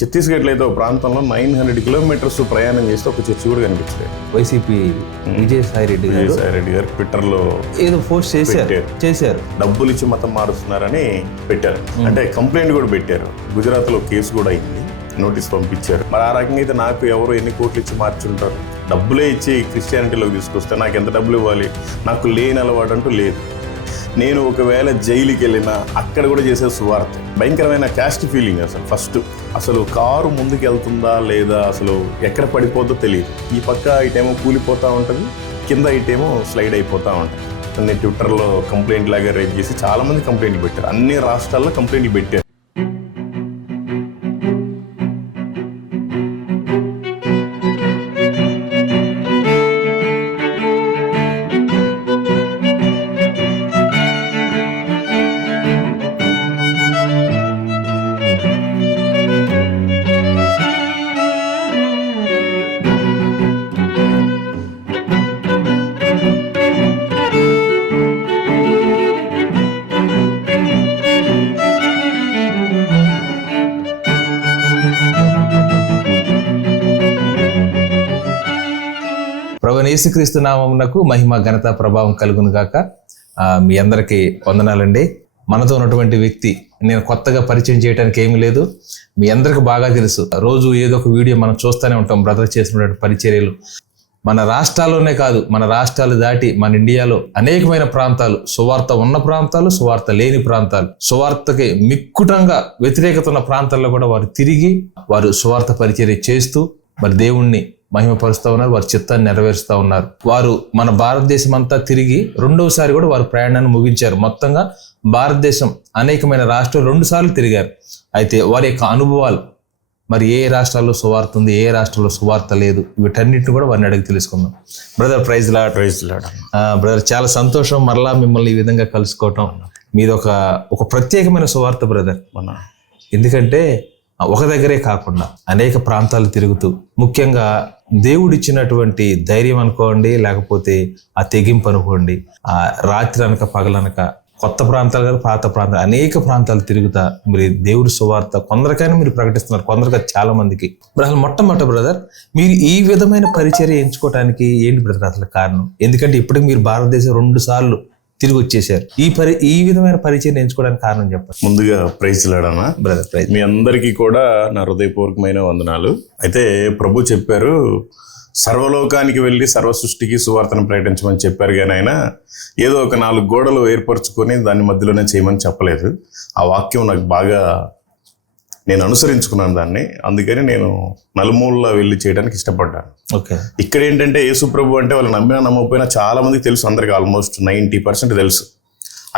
ఛత్తీస్గఢ్లో అయితే ఒక ప్రాంతంలో 900 కిలోమీటర్స్ ప్రయాణం చేస్తే ఒక చర్చి కూడా కనిపించలేదు. వైసీపీ విజయసాయి రెడ్డి గారు ట్విట్టర్లో ఏదో పోస్ట్ చేశారు డబ్బులు ఇచ్చి మతం మారుస్తున్నారని పెట్టారు. అంటే కంప్లైంట్ కూడా పెట్టారు. గుజరాత్లో కేసు కూడా అయింది, నోటీస్ పంపించారు. మరి ఆ రకంగా అయితే నాకు ఎవరు ఎన్ని కోట్లు ఇచ్చి మార్చుంటారు? డబ్బులే ఇచ్చి క్రిస్టియానిటీలోకి తీసుకొస్తే నాకు ఎంత డబ్బులు ఇవ్వాలి? నాకు లేని అలవాటు అంటూ లేదు. నేను ఒకవేళ జైలుకి వెళ్ళినా అక్కడ కూడా చేసే సువార్త. భయంకరమైన క్యాస్ట్ ఫీలింగ్. అసలు కారు ముందుకు వెళ్తుందా లేదా, అసలు ఎక్కడ పడిపోతుందో తెలియదు. ఈ పక్క ఇటేమో కూలిపోతూ ఉంటుంది, కింద ఇటేమో స్లైడ్ అయిపోతూ ఉంటుంది. నేను ట్విట్టర్లో కంప్లైంట్ లాగా రేట్ చేసి చాలామంది కంప్లైంట్ పెట్టారు. అన్ని రాష్ట్రాల్లో కంప్లైంట్ పెట్టారు. ప్రభువైన యేసుక్రీస్తు నామమునకు మహిమ ఘనత ప్రభావం కలుగును గాక. మీ అందరికీ వందనాలండి. మనతో ఉన్నటువంటి వ్యక్తి నేను కొత్తగా పరిచయం చేయడానికి ఏమీ లేదు, మీ అందరికి బాగా తెలుసు. రోజు ఏదో ఒక వీడియో మనం చూస్తూనే ఉంటాం బ్రదర్ చేసినటువంటి పరిచర్యలు. మన రాష్ట్రాల్లోనే కాదు, మన రాష్ట్రాలు దాటి మన ఇండియాలో అనేకమైన ప్రాంతాలు, సువార్త ఉన్న ప్రాంతాలు, సువార్త లేని ప్రాంతాలు, సువార్తకి మిక్కుటంగా వ్యతిరేకత ఉన్న ప్రాంతాల్లో కూడా వారు తిరిగి వారు సువార్త పరిచర్య చేస్తూ మరి దేవుణ్ణి మహిమపరుస్తూ ఉన్నారు, వారి చిత్తాన్ని నెరవేరుస్తూ ఉన్నారు. వారు మన భారతదేశం అంతా తిరిగి రెండవసారి కూడా వారు ప్రయాణాన్ని ముగించారు. మొత్తంగా భారతదేశం అనేకమైన రాష్ట్రాలు 2 సార్లు తిరిగారు. అయితే వారి యొక్క అనుభవాలు, మరి ఏ రాష్ట్రాల్లో సువార్త ఉంది, ఏ రాష్ట్రంలో సువార్త లేదు, వీటన్నిటిని కూడా వారిని అడిగి తెలుసుకుందాం. Brother praise lord. బ్రదర్ చాలా సంతోషం మరలా మిమ్మల్ని ఈ విధంగా కలుసుకోవటం. మీది ఒక ప్రత్యేకమైన సువార్త బ్రదర్. ఎందుకంటే ఒక దగ్గరే కాకుండా అనేక ప్రాంతాలు తిరుగుతూ, ముఖ్యంగా దేవుడిచ్చినటువంటి ధైర్యం అనుకోండి, లేకపోతే ఆ తెగింపు అనుకోండి, ఆ రాత్రి అనక పగలనక కొత్త ప్రాంతాలు కాదు పాత ప్రాంతాలు అనేక ప్రాంతాలు తిరుగుతా మీరు దేవుడి సువార్త కొందరికైనా మీరు ప్రకటిస్తున్నారు, కొందరికి చాలా మందికి. అసలు మొట్టమొదటి బ్రదర్ మీరు ఈ విధమైన పరిచర్య ఎంచుకోవడానికి ఏంటి బ్రదర్ అసలు కారణం? ఎందుకంటే ఇప్పటికి మీరు భారతదేశం 2 సార్లు తిరిగి వచ్చేసారు. ఈ విధమైన పరిచయం ఎంచుకోవడానికి కారణం చెప్పండి. ముందుగా ప్రైజ్ లాడనా బ్రదర్. ప్రైజ్. మీ అందరికీ కూడా నా హృదయపూర్వకమైన వందనాలు. అయితే ప్రభు చెప్పారు సర్వలోకానికి వెళ్ళి సర్వ సృష్టికి సువార్తను ప్రకటించమని చెప్పారు, కానీ ఆయన ఏదో ఒక 4 గోడలు ఏర్పరచుకొని దాని మధ్యలోనే చేయమని చెప్పలేదు. ఆ వాక్యం నాకు బాగా నేను అనుసరించుకున్నాను దాన్ని. అందుకని నేను నలుమూలలో వెళ్ళి చేయడానికి ఇష్టపడ్డాను. ఓకే. ఇక్కడ ఏంటంటే యేసు ప్రభు అంటే వాళ్ళు నమ్మినా నమ్మకపోయినా చాలా మందికి తెలుసు, అందరికి ఆల్మోస్ట్ 90% తెలుసు.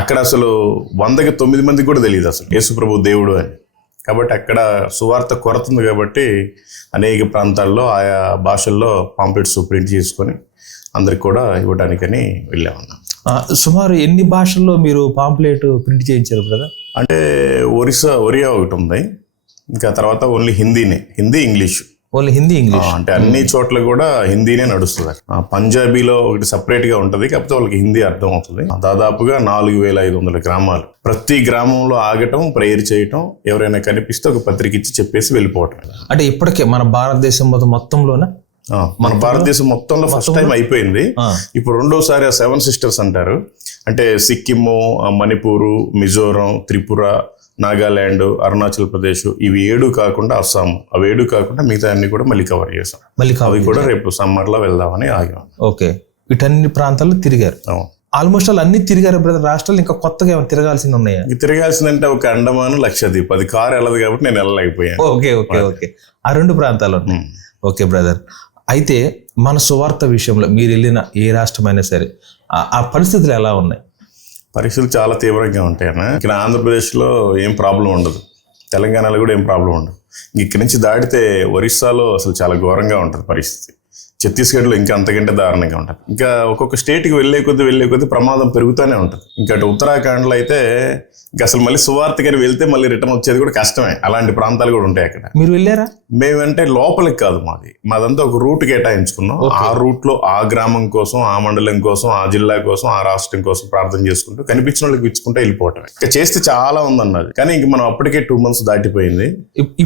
అక్కడ అసలు 100కి 9 మందికి కూడా తెలియదు అసలు యేసు ప్రభు దేవుడు అని. కాబట్టి అక్కడ సువార్త కొరత ఉంది కాబట్టి అనేక ప్రాంతాల్లో ఆయా భాషల్లో పాంప్లెట్స్ ప్రింట్ చేసుకొని అందరికి కూడా ఇవ్వడానికని వెళ్ళామన్నాం. సుమారు ఎన్ని భాషల్లో మీరు పాంప్లెట్ ప్రింట్ చేయించారు బ్రదర్? అంటే ఒరియా ఒకటి ఉంది, ఇంకా తర్వాత only Hindi English. Only Hindi English అంటే అన్ని చోట్ల కూడా హిందీనే నడుస్తుంది. పంజాబీలో ఒకటి సపరేట్ గా ఉంటది, కాకపోతే వాళ్ళకి హిందీ అర్థం అవుతుంది. దాదాపుగా 4500 గ్రామాలు. ప్రతి గ్రామంలో ఆగటం, ప్రేయర్ చేయటం, ఎవరైనా కనిపిస్తే ఒక పత్రిక ఇచ్చి చెప్పేసి వెళ్ళిపోవటం. అంటే ఇప్పటికే మన భారతదేశం మొత్తంలోనే మన భారతదేశం మొత్తంలో ఫస్ట్ టైం అయిపోయింది. ఇప్పుడు రెండోసారి 7 సిస్టర్స్ అంటారు. అంటే సిక్కిము, మణిపూరు, మిజోరం, త్రిపుర, నాగాలాండ్, అరుణాచల్ ప్రదేశ్, ఇవి 7 కాకుండా అస్సాం, అవి 7 కాకుండా మిగతా అన్ని కూడా మళ్ళీ కవర్ చేసాం. అవి కూడా రేపు సమ్మర్లో వెళ్దామని ఆగాం. ఓకే. వీటన్ని ప్రాంతాల్లో తిరిగారు. ఆల్మోస్ట్ అన్ని తిరిగారు బ్రదర్. రాష్ట్రాలు ఇంకా కొత్తగా ఏమైనా తిరగాల్సింది ఉన్నాయా? తిరగాల్సిందంటే ఒక అండమాన్, లక్షద్వీప్. అది కారు వెళ్ళదు కాబట్టి నేను వెళ్ళలేకపోయాను. ఓకే. ఆ 2 ప్రాంతాలు ఉన్నాయి. Okay brother. అయితే మన సువార్త విషయంలో మీరు వెళ్ళిన ఏ రాష్ట్రమైనా సరే ఆ పరిస్థితులు ఎలా ఉన్నాయి? పరిస్థితులు చాలా తీవ్రంగా ఉంటాయి అన్న. ఇక్కడ ఆంధ్రప్రదేశ్లో ఏం ప్రాబ్లం ఉండదు, తెలంగాణలో కూడా ఏం ప్రాబ్లం ఉండదు. ఇక్కడి నుంచి దాటితే ఒరిస్సాలో అసలు చాలా ఘోరంగా ఉంటుంది పరిస్థితి. ఛత్తీస్గఢ్లో ఇంకా అంతకంటే దారుణంగా ఉంటుంది. ఇంకా ఒక్కొక్క స్టేట్కి వెళ్ళే కొద్దీ ప్రమాదం పెరుగుతూనే ఉంటుంది. ఇంకా అటు ఉత్తరాఖండ్లో అయితే ఇంకా అసలు మళ్ళీ సువార్తకని వెళ్తే మళ్ళీ రిటర్న్ వచ్చేది కూడా కష్టమే. అలాంటి ప్రాంతాలు కూడా ఉంటాయి అక్కడ. మీరు వెళ్ళారా? మేమంటే లోపలికి కాదు, మాదంతా ఒక రూట్ కేటాయించుకున్నాం. ఆ రూట్ లో ఆ గ్రామం కోసం, ఆ మండలం కోసం, ఆ జిల్లా కోసం, ఆ రాష్ట్రం కోసం ప్రార్థన చేసుకుంటూ కనిపించిన వాళ్ళకి ఇచ్చుకుంటూ వెళ్ళిపోవటం. ఇంకా చేస్తే చాలా ఉందన్నది. కానీ ఇంక మనం అప్పటికే 2 months దాటిపోయింది.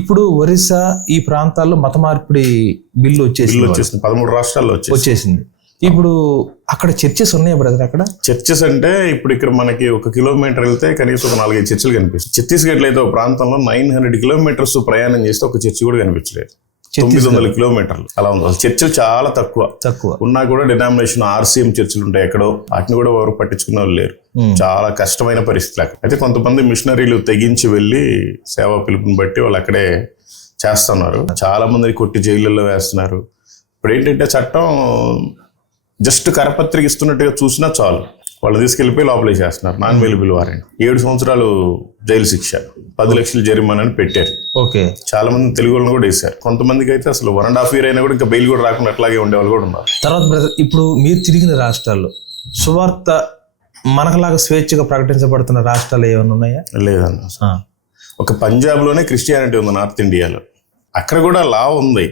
ఇప్పుడు ఒరిస్సా ఈ ప్రాంతాల్లో మత మార్పిడి బిల్లు వచ్చేసింది. 13 రాష్ట్రాల్లో వచ్చేసింది. ఇప్పుడు అక్కడ చర్చెస్ ఉన్నాయా బ్రదర్? అక్కడ చర్చెస్ అంటే ఇప్పుడు ఇక్కడ మనకి 1 kilometer వెళ్తే కనీసం ఒక 4-5 చర్చిలు కనిపిస్తాయి. ఛత్తీస్గఢ్లో అయితే ఒక ప్రాంతంలో 900 kilometers ప్రయాణం చేస్తే ఒక చర్చి కూడా కనిపించలేదు. 900 kilometers అలా ఉంది. చర్చిలు చాలా తక్కువ ఉన్నా కూడా డినామినేషన్ RCM చర్చిలు ఉంటాయి ఎక్కడో, వాటిని కూడా ఎవరు పట్టించుకునే వాళ్ళు లేరు. చాలా కష్టమైన పరిస్థితి. అయితే కొంతమంది మిషనరీలు తెగించి వెళ్ళి సేవా పిలుపుని బట్టి వాళ్ళు అక్కడే చేస్తున్నారు. చాలా మందిని కొట్టి జైళ్ళల్లో వేస్తున్నారు. ఇప్పుడు ఏంటంటే చట్టం జస్ట్ కరపత్రిక ఇస్తున్నట్టుగా చూసినా చాలు, వాళ్ళు తీసుకెళ్లిపోయి లోపలికి చేస్తున్నారు. నాన్ అవైలబుల్ వారెంట్, 7 సంవత్సరాలు జైలు శిక్ష, 10 లక్షలు జరిమానా అని పెట్టారు. ఓకే, చాలా మంది తెలుగు వాళ్ళని కూడా వేశారు. కొంతమందికి అయితే అసలు 1.5 year అయినా కూడా ఇంకా బెయిల్ కూడా రాకుండా అట్లాగే ఉండేవాళ్ళు కూడా ఉన్నారు. తర్వాత బ్రదర్, ఇప్పుడు మీరు తిరిగిన రాష్ట్రాల్లో సువార్త మనకులాగా స్వేచ్ఛగా ప్రకటించబడుతున్న రాష్ట్రాలు ఏమైనా ఉన్నాయా? లేదన్న. ఒక పంజాబ్లోనే క్రిస్టియానిటీ ఉంది, నార్త్ ఇండియాలో. అక్కడ కూడా లా ఉంది,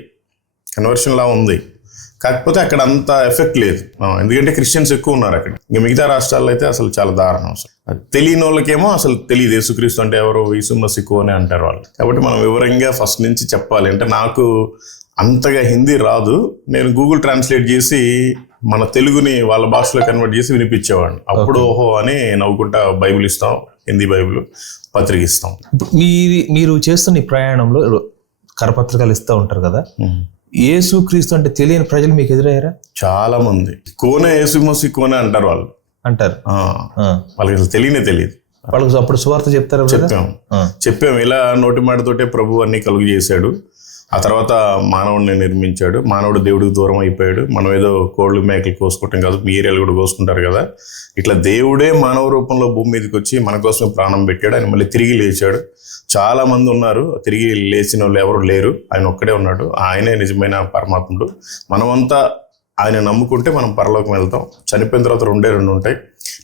కన్వర్షన్ లా ఉంది. కాకపోతే అక్కడ అంత ఎఫెక్ట్ లేదు, ఎందుకంటే క్రిస్టియన్స్ ఎక్కువ ఉన్నారు అక్కడ. ఇంకా మిగతా రాష్ట్రాల్లో అయితే అసలు చాలా దారుణం. అసలు తెలియని వాళ్ళకేమో అసలు తెలియదు యేసుక్రీస్తు అంటే ఎవరు, యేసు మసీహు అని అంటారు వాళ్ళు. కాబట్టి మనం వివరంగా ఫస్ట్ నుంచి చెప్పాలి. అంటే నాకు అంతగా హిందీ రాదు, నేను గూగుల్ ట్రాన్స్లేట్ చేసి మన తెలుగుని వాళ్ళ భాషలో కన్వర్ట్ చేసి వినిపించేవాడిని. అప్పుడు ఓహో అని నవ్వుకుంటా బైబిల్ ఇస్తాం, హిందీ బైబిల్ పత్రిక ఇస్తాం. మీరు చేస్తున్న ఈ ప్రయాణంలో కరపత్రికలు ఇస్తూ ఉంటారు కదా, యేసు క్రీస్తు అంటే తెలియని ప్రజలు మీకు ఎదురయ్యారా? చాలా మంది కోనే యేసు మసీహు కోనే అంటారు వాళ్ళు. వాళ్ళకి అసలు తెలియదు. వాళ్ళకి అప్పుడు సువార్త చెప్తారు. చెప్పాము ఇలా నోటి మాటతోటే ప్రభు అన్ని కలుగు చేశాడు. ఆ తర్వాత మానవుడిని నిర్మించాడు. మానవుడు దేవుడికి దూరం అయిపోయాడు. మనం ఏదో కోళ్ళు మేకలు కోసుకుంటాం కాదు, మీ ఏరియాలు కూడా కోసుకుంటారు కదా. ఇట్లా దేవుడే మానవ రూపంలో భూమి మీదకి వచ్చి మన కోసమే ప్రాణం పెట్టాడు. ఆయన మళ్ళీ తిరిగి లేచాడు. చాలా మంది ఉన్నారు, తిరిగి లేచిన వాళ్ళు ఎవరు లేరు, ఆయన ఒక్కడే ఉన్నాడు. ఆయనే నిజమైన పరమాత్ముడు. మనమంతా ఆయన నమ్ముకుంటే మనం పరలోకం వెళ్తాం. చనిపోయిన తర్వాత 2 ఉంటాయి.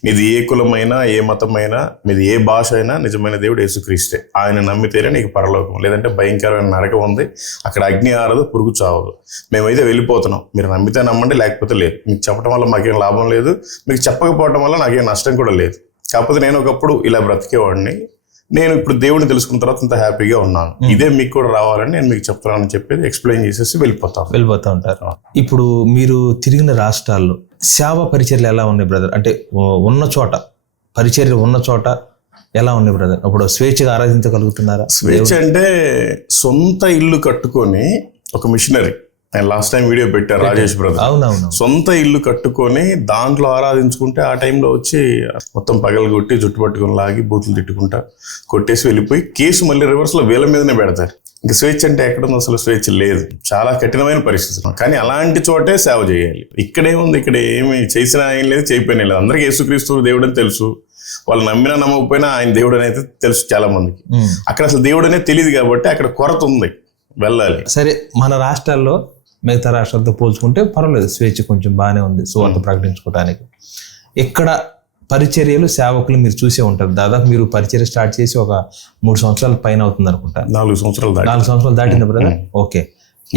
మీది ఏ కులమైనా, ఏ మతమైనా, మీది ఏ భాష అయినా నిజమైన దేవుడు యేసుక్రీస్తే. ఆయన నమ్మితేనే నీకు పరలోకం, లేదంటే భయంకరమైన నరకం ఉంది. అక్కడ అగ్ని ఆరదు, పురుగు చావదు. మేమైతే వెళ్ళిపోతున్నాం, మీరు నమ్మితే నమ్మండి, లేకపోతే లేదు. మీకు చెప్పడం వల్ల మాకేం లాభం లేదు, మీకు చెప్పకపోవడం వల్ల నాకేం నష్టం కూడా లేదు. కాకపోతే నేను ఒకప్పుడు ఇలా బ్రతికేవాడిని, నేను ఇప్పుడు దేవుడిని తెలుసుకున్న తర్వాత ఇంత హ్యాపీగా ఉన్నాను. ఇదే మీకు కూడా రావాలని నేను మీకు చెప్తానని చెప్పేది ఎక్స్ప్లెయిన్ చేసేసి వెళ్ళిపోతా ఉంటారు. ఇప్పుడు మీరు తిరిగిన రాష్ట్రాల్లో సేవా పరిచర్యలు ఎలా ఉన్నాయి బ్రదర్? అంటే ఉన్న చోట పరిచర్య ఉన్న చోట ఎలా ఉన్నాయి బ్రదర్? అప్పుడు స్వేచ్ఛగా ఆరాధించగలుగుతున్నారా? స్వేచ్ఛ అంటే సొంత ఇల్లు కట్టుకొని ఒక మిషనరీ, నేను లాస్ట్ టైం వీడియో పెట్టారు రాజేష్ బ్రదర్. అవునవును. సొంత ఇల్లు కట్టుకొని దాంట్లో ఆరాధించుకుంటే ఆ టైంలో వచ్చి మొత్తం పగలు కొట్టి జుట్టు పట్టుకొని లాగి బూతులు తిట్టుకుంటా కొట్టేసి వెళ్ళిపోయి కేసు మళ్ళీ రివర్స్లో వీళ్ళ మీదనే పెడతారు. ఇంకా స్వేచ్ఛ అంటే ఎక్కడుంది? అసలు స్వేచ్ఛ లేదు. చాలా కఠినమైన పరిస్థితులు. కానీ అలాంటి చోటే సేవ చేయాలి. ఇక్కడేముంది? ఇక్కడ ఏమి చేసినా ఏం లేదు, చేయకపోయినా లేదు. అందరికీ యేసుక్రీస్తు దేవుడు అని తెలుసు. వాళ్ళు నమ్మినా నమ్మకపోయినా ఆయన దేవుడు అనేది తెలుసు చాలా మందికి. అక్కడ అసలు దేవుడు అనేది తెలియదు కాబట్టి అక్కడ కొరత ఉంది, వెళ్ళాలి. సరే, మన రాష్ట్రాల్లో మిగతా రాష్ట్రాలతో పోల్చుకుంటే పర్వాలేదు, స్వేచ్ఛ కొంచెం బాగానే ఉంది సువార్త ప్రకటించుకోవడానికి. ఇక్కడ పరిచర్యలు, సేవకులు మీరు చూసే ఉంటారు. దాదాపు మీరు పరిచర్య స్టార్ట్ చేసి ఒక 3 సంవత్సరాల పైన అవుతుంది అనుకుంటా. 4 సంవత్సరాలు దాటింది బ్రదర్. ఓకే,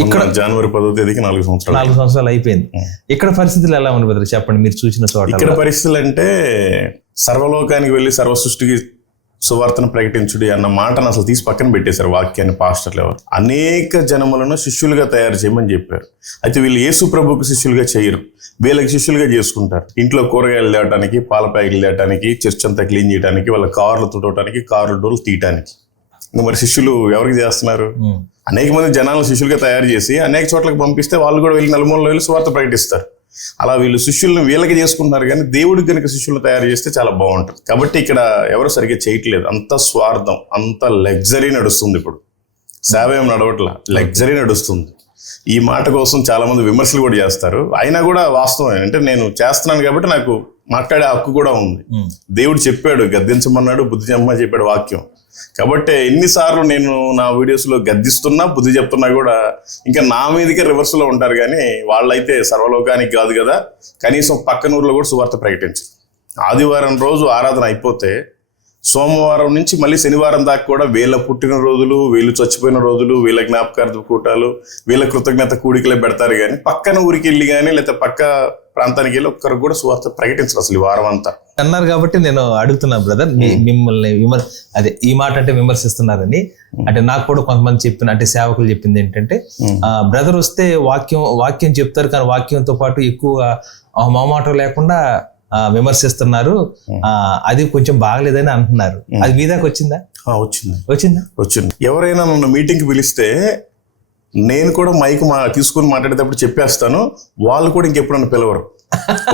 ఇక్కడ జనవరి 10వ తేదీకి 4 సంవత్సరాలు అయిపోయింది. ఇక్కడ పరిస్థితులు ఎలా ఉంది బ్రదర్? చెప్పండి, మీరు చూసిన చోట. ఇక్కడ పరిస్థితులు అంటే సర్వలోకానికి వెళ్ళి సర్వ సృష్టికి సువార్తను ప్రకటించుడి అన్న మాటను అసలు తీసి పక్కన పెట్టేశారు. వాక్యాన్ని పాస్టర్లు ఎవరు అనేక జనములను శిష్యులుగా తయారు చేయమని చెప్పారు. అయితే వీళ్ళు యేసు ప్రభుకు శిష్యులుగా చేయరు, వీళ్ళకి శిష్యులుగా చేసుకుంటారు. ఇంట్లో కూరగాయలు తేయడానికి, పాల ప్యాకెట్లు తేయడానికి, చర్చ్ అంతా క్లీన్ చేయడానికి, వాళ్ళ కార్లు తుడవడానికి, కార్లు డోర్లు తీయటానికి. ఇంకా మరి శిష్యులు ఎవరికి చేస్తున్నారు? అనేక మంది జనాలను శిష్యులుగా తయారు చేసి అనేక చోట్లకు పంపిస్తే వాళ్ళు కూడా వెళ్ళి నలుమూలలో వెళ్ళి సువార్త ప్రకటిస్తారు. అలా వీళ్ళు శిష్యులను వీళ్ళకి చేసుకుంటున్నారు. కానీ దేవుడికి కనుక శిష్యులు తయారు చేస్తే చాలా బాగుంటుంది. కాబట్టి ఇక్కడ ఎవరు సరిగ్గా చేయట్లేదు. అంత స్వార్థం, అంత లగ్జరీ నడుస్తుంది. ఇప్పుడు సేవ ఏం నడవట్లా, లగ్జరీ నడుస్తుంది. ఈ మాట కోసం చాలా మంది విమర్శలు కూడా చేస్తారు. అయినా కూడా వాస్తవం అంటే నేను చేస్తున్నాను కాబట్టి నాకు మాట్లాడే హక్కు కూడా ఉంది. దేవుడు చెప్పాడు, గద్దించమన్నాడు, బుద్ధి చెప్పమని చెప్పాడు వాక్యం. కాబట్టి ఎన్నిసార్లు నేను నా వీడియోస్లో గద్దిస్తున్నా బుద్ధి చెప్తున్నా కూడా ఇంకా నా మీదకే రివర్స్లో ఉంటారు. కానీ వాళ్ళైతే సర్వలోకానికి కాదు కదా, కనీసం పక్కన ఊర్లో కూడా సువార్త ప్రకటించరు. ఆదివారం రోజు ఆరాధన అయిపోతే సోమవారం నుంచి మళ్ళీ శనివారం దాకా కూడా వీళ్ళ పుట్టిన రోజులు, వీళ్ళు చచ్చిపోయిన రోజులు, వీళ్ళ జ్ఞాపకార్థ కూటాలు, వీళ్ళ కృతజ్ఞత కూడికలే పెడతారు. కానీ పక్కన ఊరికి వెళ్ళి కానీ లేకపోతే పక్క ప్రాంతానికి వెళ్ళి ఒక్కరికి కూడా సువార్త ప్రకటించరు అసలు ఈ వారం అంతా అన్నారు. కాబట్టి నేను అడుగుతున్నా బ్రదర్, మిమ్మల్ని అదే ఈ మాట అంటే విమర్శిస్తున్నారని. అంటే నాకు కూడా కొంతమంది చెప్పిన, అంటే సేవకులు చెప్పింది ఏంటంటే, బ్రదర్ వస్తే వాక్యం చెప్తారు కానీ వాక్యంతో పాటు ఎక్కువ మొహమాటం లేకుండా విమర్శిస్తున్నారు, అది కొంచెం బాగలేదని అంటున్నారు. అది మీ దాకా వచ్చిందా? వచ్చింది. ఎవరైనా నన్ను మీటింగ్కి పిలిస్తే నేను కూడా మైక్ తీసుకుని మాట్లాడేటప్పుడు చెప్పేస్తాను, వాళ్ళు కూడా ఇంకెప్పుడన్నా పిలవరు.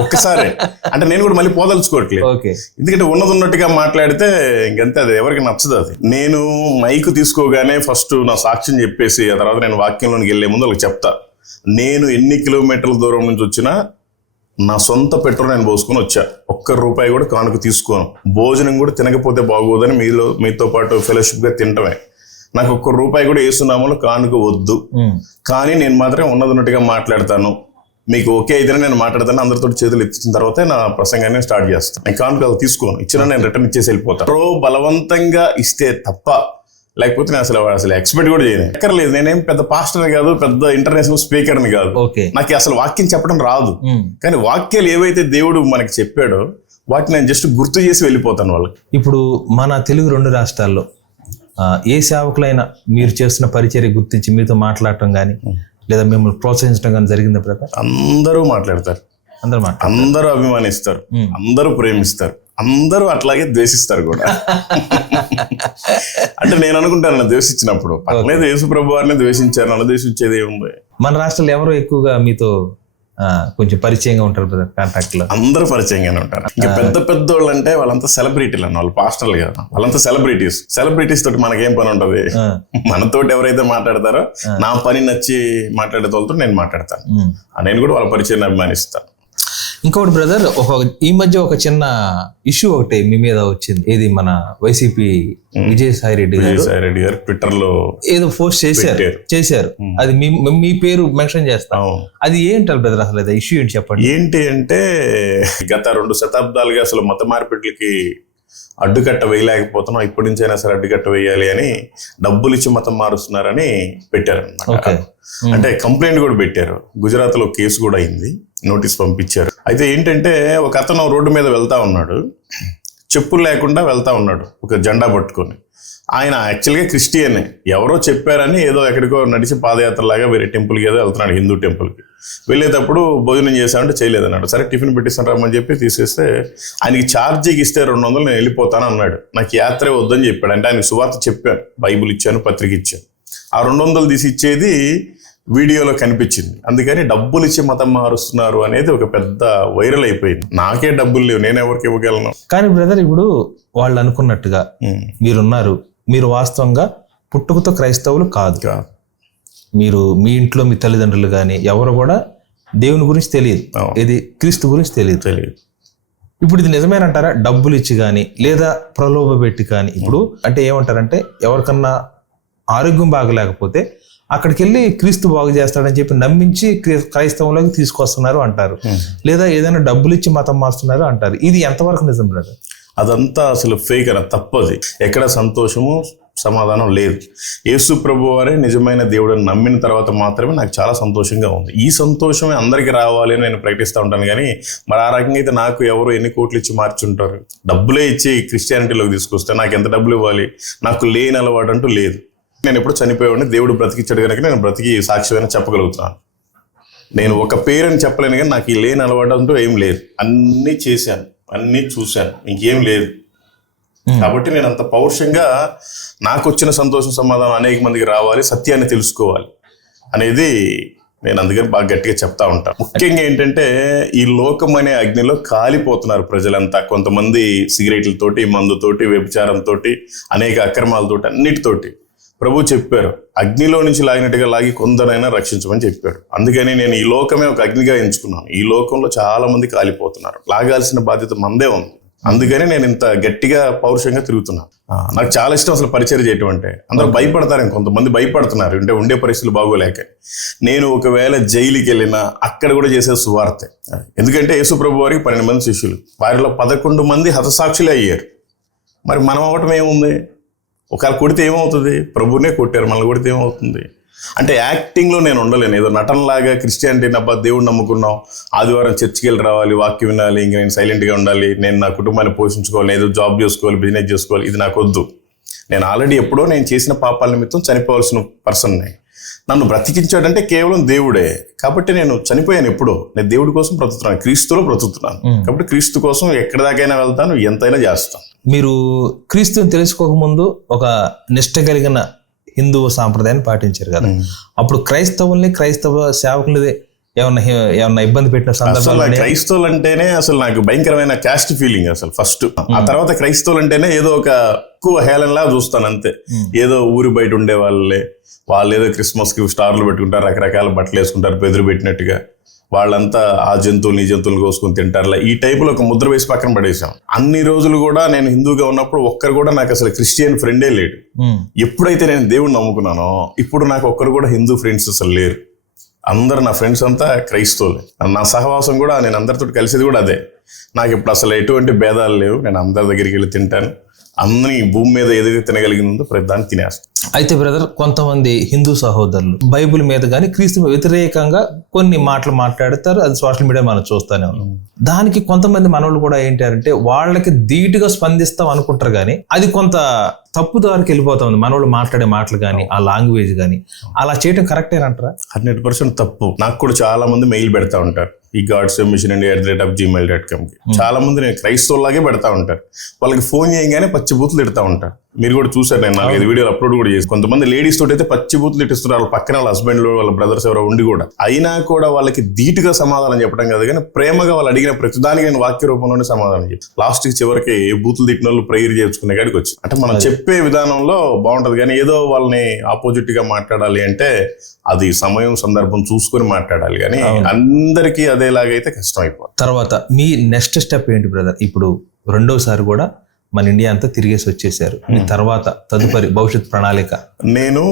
ఒక్కసారి అంటే నేను కూడా మళ్ళీ పోదలుచుకోవట్లేదు. ఎందుకంటే ఉన్నట్టుగా మాట్లాడితే ఇంకంతే, అది ఎవరికి నచ్చదు. అది నేను మైక్ తీసుకోగానే ఫస్ట్ నా సాక్ష్యం చెప్పేసి ఆ తర్వాత నేను వాక్యంలోకి వెళ్ళే ముందు వాళ్ళకి చెప్తా, నేను ఎన్ని కిలోమీటర్ల దూరం నుంచి వచ్చినా నా సొంత పెట్రోల్ నేను పోసుకొని వచ్చా, ₹1 కూడా కానుక తీసుకోను. భోజనం కూడా తినకపోతే బాగోదని మీతో పాటు ఫెలోషిప్ గా తింటమే. నాకు ₹1 కూడా వేస్తున్నామో కానుక వద్దు. కానీ నేను మాత్రం ఉన్నట్టుగా మాట్లాడతాను. మీకు ఓకే అయితేనే నేను మాట్లాడతాను. అందరితో చేతులు ఎత్తించిన తర్వాతే నా ప్రసంగాన్ని స్టార్ట్ చేస్తాను. నేను కానుకలు తీసుకోను, ఇచ్చినా నేను రిటర్న్ ఇచ్చేసి వెళ్ళిపోతాను. బలవంతంగా ఇస్తే తప్ప, లేకపోతే నేను అసలు ఎక్స్పెక్ట్ కూడా చేయను. ఎక్కర్లేదు, నేనేం పెద్ద పాస్టర్ని కాదు, పెద్ద ఇంటర్నేషనల్ స్పీకర్ని కాదు. నాకు అసలు వాక్యం చెప్పడం రాదు. కానీ వాక్యాలు ఏవైతే దేవుడు మనకి చెప్పాడో వాటిని నేను జస్ట్ గుర్తు చేసి వెళ్ళిపోతాను వాళ్ళకి. ఇప్పుడు మన తెలుగు 2 రాష్ట్రాల్లో ఏ సేవకులైనా మీరు చేస్తున్న పరిచర్య గుర్తించి మీతో మాట్లాడటం కానీ లేదా మిమ్మల్ని ప్రోత్సహించడం కానీ జరిగిందా బ్రదర్? అందరూ మాట్లాడతారు, అందరూ అభిమానిస్తారు, అందరూ ప్రేమిస్తారు, అందరూ అట్లాగే ద్వేషిస్తారు కూడా. అంటే నేను అనుకుంటాను, నన్ను ద్వేషించినప్పుడు పక్కనే యేసు ప్రభు వారిని ద్వేషించారు, నన్ను ద్వేషించేది ఏముంది. మన రాష్ట్రంలో ఎవరు ఎక్కువగా మీతో కొంచెం పరిచయంగా ఉంటారు బ్రదర్? కాంటాక్ట్ లో అందరూ పరిచయంగానే ఉంటారు. ఇంకా పెద్ద వాళ్ళు అంటే వాళ్ళంతా సెలబ్రిటీలు అన్న, వాళ్ళు పాస్టర్లు కదా, వాళ్ళంతా సెలబ్రిటీస్ తోటి మనకేం పని ఉంటది? మనతోటి ఎవరైతే మాట్లాడతారో, నా పని నచ్చి మాట్లాడే వాళ్ళతో నేను మాట్లాడతాను. నేను కూడా వాళ్ళ పరిచయాన్ని అభిమానిస్తాను. ఇంకొకటి బ్రదర్, ఈ మధ్య ఒక చిన్న ఇష్యూ ఒకటి మీ మీద వచ్చింది. ఏది మన వైసీపీ విజయసాయి రెడ్డి గారు ట్విట్టర్ లో ఏదో పోస్ట్ చేశారు. అది మీ పేరు మెన్షన్ చేస్తాం. అది ఏంటారు బ్రదర్ అసలు అది ఇష్యూ ఏంటి చెప్పండి. ఏంటి అంటే, గత 2 శతాబ్దాలుగా అసలు మత మార్పిట్లకి అడ్డుకట్ట వేయలేకపోతున్నాం, ఇప్పటి నుంచైనా సరే అడ్డుకట్ట వేయాలి అని డబ్బులు ఇచ్చి మతం మారుస్తున్నారని పెట్టారు అన్నమాట. అంటే కంప్లైంట్ కూడా పెట్టారు. గుజరాత్ లో కేసు కూడా అయింది, నోటీస్ పంపించారు. అయితే ఏంటంటే, ఒక అతను రోడ్డు మీద వెళ్తా ఉన్నాడు, చెప్పులు లేకుండా వెళ్తా ఉన్నాడు, ఒక జెండా పట్టుకొని. ఆయన యాక్చువల్గా క్రిస్టియన్, ఎవరో చెప్పారని ఏదో ఎక్కడికో నడిచి పాదయాత్రలాగా వేరే టెంపుల్కి ఏదో వెళ్తున్నాడు, హిందూ టెంపుల్కి. వెళ్ళేటప్పుడు భోజనం చేశామంటే చేయలేదన్నాడు. సరే టిఫిన్ పెట్టిస్తాను రమ్మని చెప్పి తీసేస్తే, ఆయనకి ఛార్జీకి ఇస్తే 200 నేను వెళ్ళిపోతాను అన్నాడు. నాకు యాత్రే వద్దని చెప్పాడు. అంటే ఆయనకు సువార్త చెప్పాను, బైబుల్ ఇచ్చాను, పత్రిక ఇచ్చాను. ఆ 200 తీసి ఇచ్చేది వీడియోలో కనిపించింది. అందుకని డబ్బులు ఇచ్చి మతం మారుస్తున్నారు అనేది ఒక పెద్ద వైరల్ అయిపోయింది. నాకే డబ్బులు లేవు, నేను ఎవరికి ఇవ్వగలను. కానీ బ్రదర్, ఇప్పుడు వాళ్ళు అనుకున్నట్టుగా మీరున్నారు, మీరు వాస్తవంగా పుట్టుకతో క్రైస్తవులు కాదు. మీరు మీ ఇంట్లో మీ తల్లిదండ్రులు కానీ ఎవరు కూడా దేవుని గురించి తెలియదు, ఇది క్రీస్తు గురించి తెలియదు. ఇప్పుడు ఇది నిజమేనంటారా? డబ్బులు ఇచ్చి కానీ లేదా ప్రలోభ పెట్టి కానీ. ఇప్పుడు అంటే ఏమంటారంటే, ఎవరికన్నా ఆరోగ్యం బాగలేకపోతే అక్కడికి వెళ్ళి క్రీస్తు బాగు చేస్తాడని చెప్పి నమ్మించి క్రైస్తవంలోకి తీసుకొస్తున్నారు అంటారు, లేదా ఏదైనా డబ్బులు ఇచ్చి మతం మారుస్తున్నారు అంటారు. ఇది ఎంతవరకు నిజం బ్రదర్? అదంతా అసలు ఫేక్ అన్న, తప్పది. ఎక్కడ సంతోషము సమాధానం లేదు. యేసు ప్రభు వారే నిజమైన దేవుడిని నమ్మిన తర్వాత మాత్రమే నాకు చాలా సంతోషంగా ఉంది. ఈ సంతోషమే అందరికీ రావాలి అని నేను ప్రకటిస్తూ ఉంటాను. కానీ మరి ఆ రకంగా అయితే నాకు ఎవరు ఎన్ని కోట్లు ఇచ్చి మార్చుంటారు? డబ్బులే ఇచ్చి క్రిస్టియానిటీలోకి తీసుకొస్తే నాకు ఎంత డబ్బులు ఇవ్వాలి? నాకు లేని అలవాటు అంటూ లేదు. నేను ఎప్పుడు చనిపోయేవాడిని, దేవుడు బ్రతికిచ్చాడు కనుక నేను బ్రతికి సాక్ష్యమైన చెప్పగలుగుతున్నాను. నేను ఒక పేరుని చెప్పలేను, కానీ నాకు ఈ లేని అలవాటు అంటూ ఏం లేదు. అన్నీ చేశాను, అన్నీ చూశాను, ఇంకేం లేదు. కాబట్టి నేను అంత పౌరుషంగా నాకు వచ్చిన సంతోషం సమాధానం అనేక మందికి రావాలి, సత్యాన్ని తెలుసుకోవాలి అనేది నేను అందుకని బాగా గట్టిగా చెప్తా ఉంటాను. ముఖ్యంగా ఏంటంటే, ఈ లోకం అనే అగ్నిలో కాలిపోతున్నారు ప్రజలంతా. కొంతమంది సిగరెట్లతోటి, మందుతోటి, వ్యభిచారంతో, అనేక అక్రమాలతోటి, అన్నిటితోటి. ప్రభు చెప్పారు, అగ్నిలో నుంచి లాగినట్టుగా లాగి కొందరైనా రక్షించమని చెప్పాడు. అందుకని నేను ఈ లోకమే ఒక అగ్నిగా ఎంచుకున్నాను. ఈ లోకంలో చాలా మంది కాలిపోతున్నారు, లాగాల్సిన బాధ్యత మందే ఉంది. అందుకని నేను ఇంత గట్టిగా పౌరుషంగా తిరుగుతున్నా. నాకు చాలా ఇష్టం అసలు పరిచయం చేయటం అంటే. అందరూ భయపడతారు, కొంతమంది భయపడుతున్నారు అంటే ఉండే పరిస్థితులు బాగోలేక. నేను ఒకవేళ జైలుకి వెళ్ళినా అక్కడ కూడా చేసే సువార్తే. ఎందుకంటే యేసు ప్రభు వారికి 12 మంది శిష్యులు, వారిలో 11 మంది హతసాక్షులే అయ్యారు. మరి మనం అవ్వటం ఏముంది? ఒకవేళ కొడితే ఏమవుతుంది? ప్రభునే కొట్టారు, మనల్ని కొడితే ఏమవుతుంది? అంటే యాక్టింగ్లో నేను ఉండలేను. ఏదో నటనలాగా క్రిస్టియానిటీ నబ్బా దేవుడు నమ్ముకున్నాం, ఆదివారం చర్చికి వెళ్ళి రావాలి, వాక్యం వినాలి, ఇంక నేను సైలెంట్గా ఉండాలి, నేను నా కుటుంబాన్ని పోషించుకోవాలి, ఏదో జాబ్ చేసుకోవాలి, బిజినెస్ చేసుకోవాలి, ఇది నాకు వద్దు. నేను ఆల్రెడీ ఎప్పుడో నేను చేసిన పాపాల నిమిత్తం చనిపోవాల్సిన పర్సన్ని. నన్ను బ్రతికించాడంటే కేవలం దేవుడే. కాబట్టి నేను చనిపోయాను ఎప్పుడో. నేను దేవుడి కోసం బ్రతుకుతున్నాను, క్రీస్తులో బ్రతుకుతున్నాను. కాబట్టి క్రీస్తు కోసం ఎక్కడి దాకైనా వెళ్తాను, ఎంతైనా చేస్తాను. మీరు క్రీస్తుని తెలుసుకోకముందు ఒక నిష్ట కలిగిన హిందూ సాంప్రదాయాన్ని పాటించారు కదా. అప్పుడు క్రైస్తవ సేవకులు ఏమన్నా ఇబ్బంది పెట్టిన సందర్భాలు? క్రైస్తవులు అంటేనే అసలు నాకు భయంకరమైన క్యాస్ట్ ఫీలింగ్ అసలు ఫస్ట్. ఆ తర్వాత క్రైస్తవులు అంటేనే ఏదో ఒక ఎక్కువ హేళనలా చూస్తాను అంతే. ఏదో ఊరి బయట ఉండే వాళ్ళు ఏదో క్రిస్మస్ కి స్టార్లు పెట్టుకుంటారు, రకరకాల బట్టలు వేసుకుంటారు బెదురు పెట్టినట్టుగా, వాళ్ళంతా ఆ జంతువులు ఈ జంతువులు కోసుకొని తింటారులా, ఈ టైపులో ఒక ముద్ర వేసి పక్కన పడేసాం. అన్ని రోజులు కూడా నేను హిందూగా ఉన్నప్పుడు ఒక్కరు కూడా నాకు అసలు క్రిస్టియన్ ఫ్రెండే లేడు. ఎప్పుడైతే నేను దేవుడిని నమ్ముకున్నానో ఇప్పుడు నాకు ఒక్కరు కూడా హిందూ ఫ్రెండ్స్ అసలు లేరు. అందరు నా ఫ్రెండ్స్ అంతా క్రైస్తవులే. నా సహవాసం కూడా నేను అందరితో కలిసేది కూడా అదే. నాకు ఇప్పుడు అసలు ఎటువంటి భేదాలు లేవు. నేను అందరి దగ్గరికి వెళ్ళి తింటాను. అందరినీ భూమి మీద ఏదైతే తినగలిగిందో ప్రతి దాన్ని తినేస్తాను. అయితే బ్రదర్, కొంతమంది హిందూ సహోదరులు బైబిల్ మీద కానీ క్రీస్తు వ్యతిరేకంగా కొన్ని మాటలు మాట్లాడతారు. అది సోషల్ మీడియా మనం చూస్తూనే ఉన్నాం. దానికి కొంతమంది మనోళ్ళు కూడా ఏంటారంటే వాళ్ళకి ధీటుగా స్పందిస్తాం అనుకుంటారు, కానీ అది కొంత తప్పుదారికి వెళ్ళిపోతా ఉంది. మనోళ్ళు మాట్లాడే మాటలు కానీ ఆ లాంగ్వేజ్ కానీ అలా చేయడం కరెక్టేనంటారా? 100% తప్పు. నాకు కూడా చాలా మంది మెయిల్ పెడతా ఉంటారు ఈ godsmission@gmail.com కి. చాలా మంది నేను క్రైస్తవులాగే పెడతా ఉంటారు. వాళ్ళకి ఫోన్ చేయగానే పచ్చి బూతులు తిడతా ఉంటారు. మీరు కూడా చూసారు, నేను 4-5 వీడియోలు అప్లోడ్ కూడా చేసి. కొంతమంది లేడీస్ తోటి అయితే పచ్చి బూతులు తిట్టిస్తున్నారు. వాళ్ళ పక్కన వాళ్ళ హస్బెండ్ వాళ్ళ బ్రదర్స్ ఎవరో ఉండి కూడా. అయినా కూడా వాళ్ళకి ధీటుగా సమాధానం చెప్పడం కాదు, కానీ ప్రేమగా వాళ్ళు అడిగిన ప్రతిదానికి నేను వాక్య రూపంలోనే సమాధానం చెప్పి లాస్ట్ చివరికి బూతులు తిట్టిన వాళ్ళు ప్రేయర్ చేసుకునే కాడికి వచ్చి. అంటే మనం చెప్పే విధానంలో బాగుంటది, కానీ ఏదో వాళ్ళని ఆపోజిట్ గా మాట్లాడాలి అంటే అది సమయం సందర్భం చూసుకొని మాట్లాడాలి, కానీ అందరికీ అదేలాగైతే కష్టం అయిపోతుంది. తర్వాత మీ నెక్స్ట్ స్టెప్ ఏంటి బ్రదర్? ఇప్పుడు రెండోసారి కూడా మన ఇండియా అంతా తిరిగేసి వచ్చేసారు. మీ తర్వాత తదుపరి భవిష్యత్ ప్రణాళిక? నేను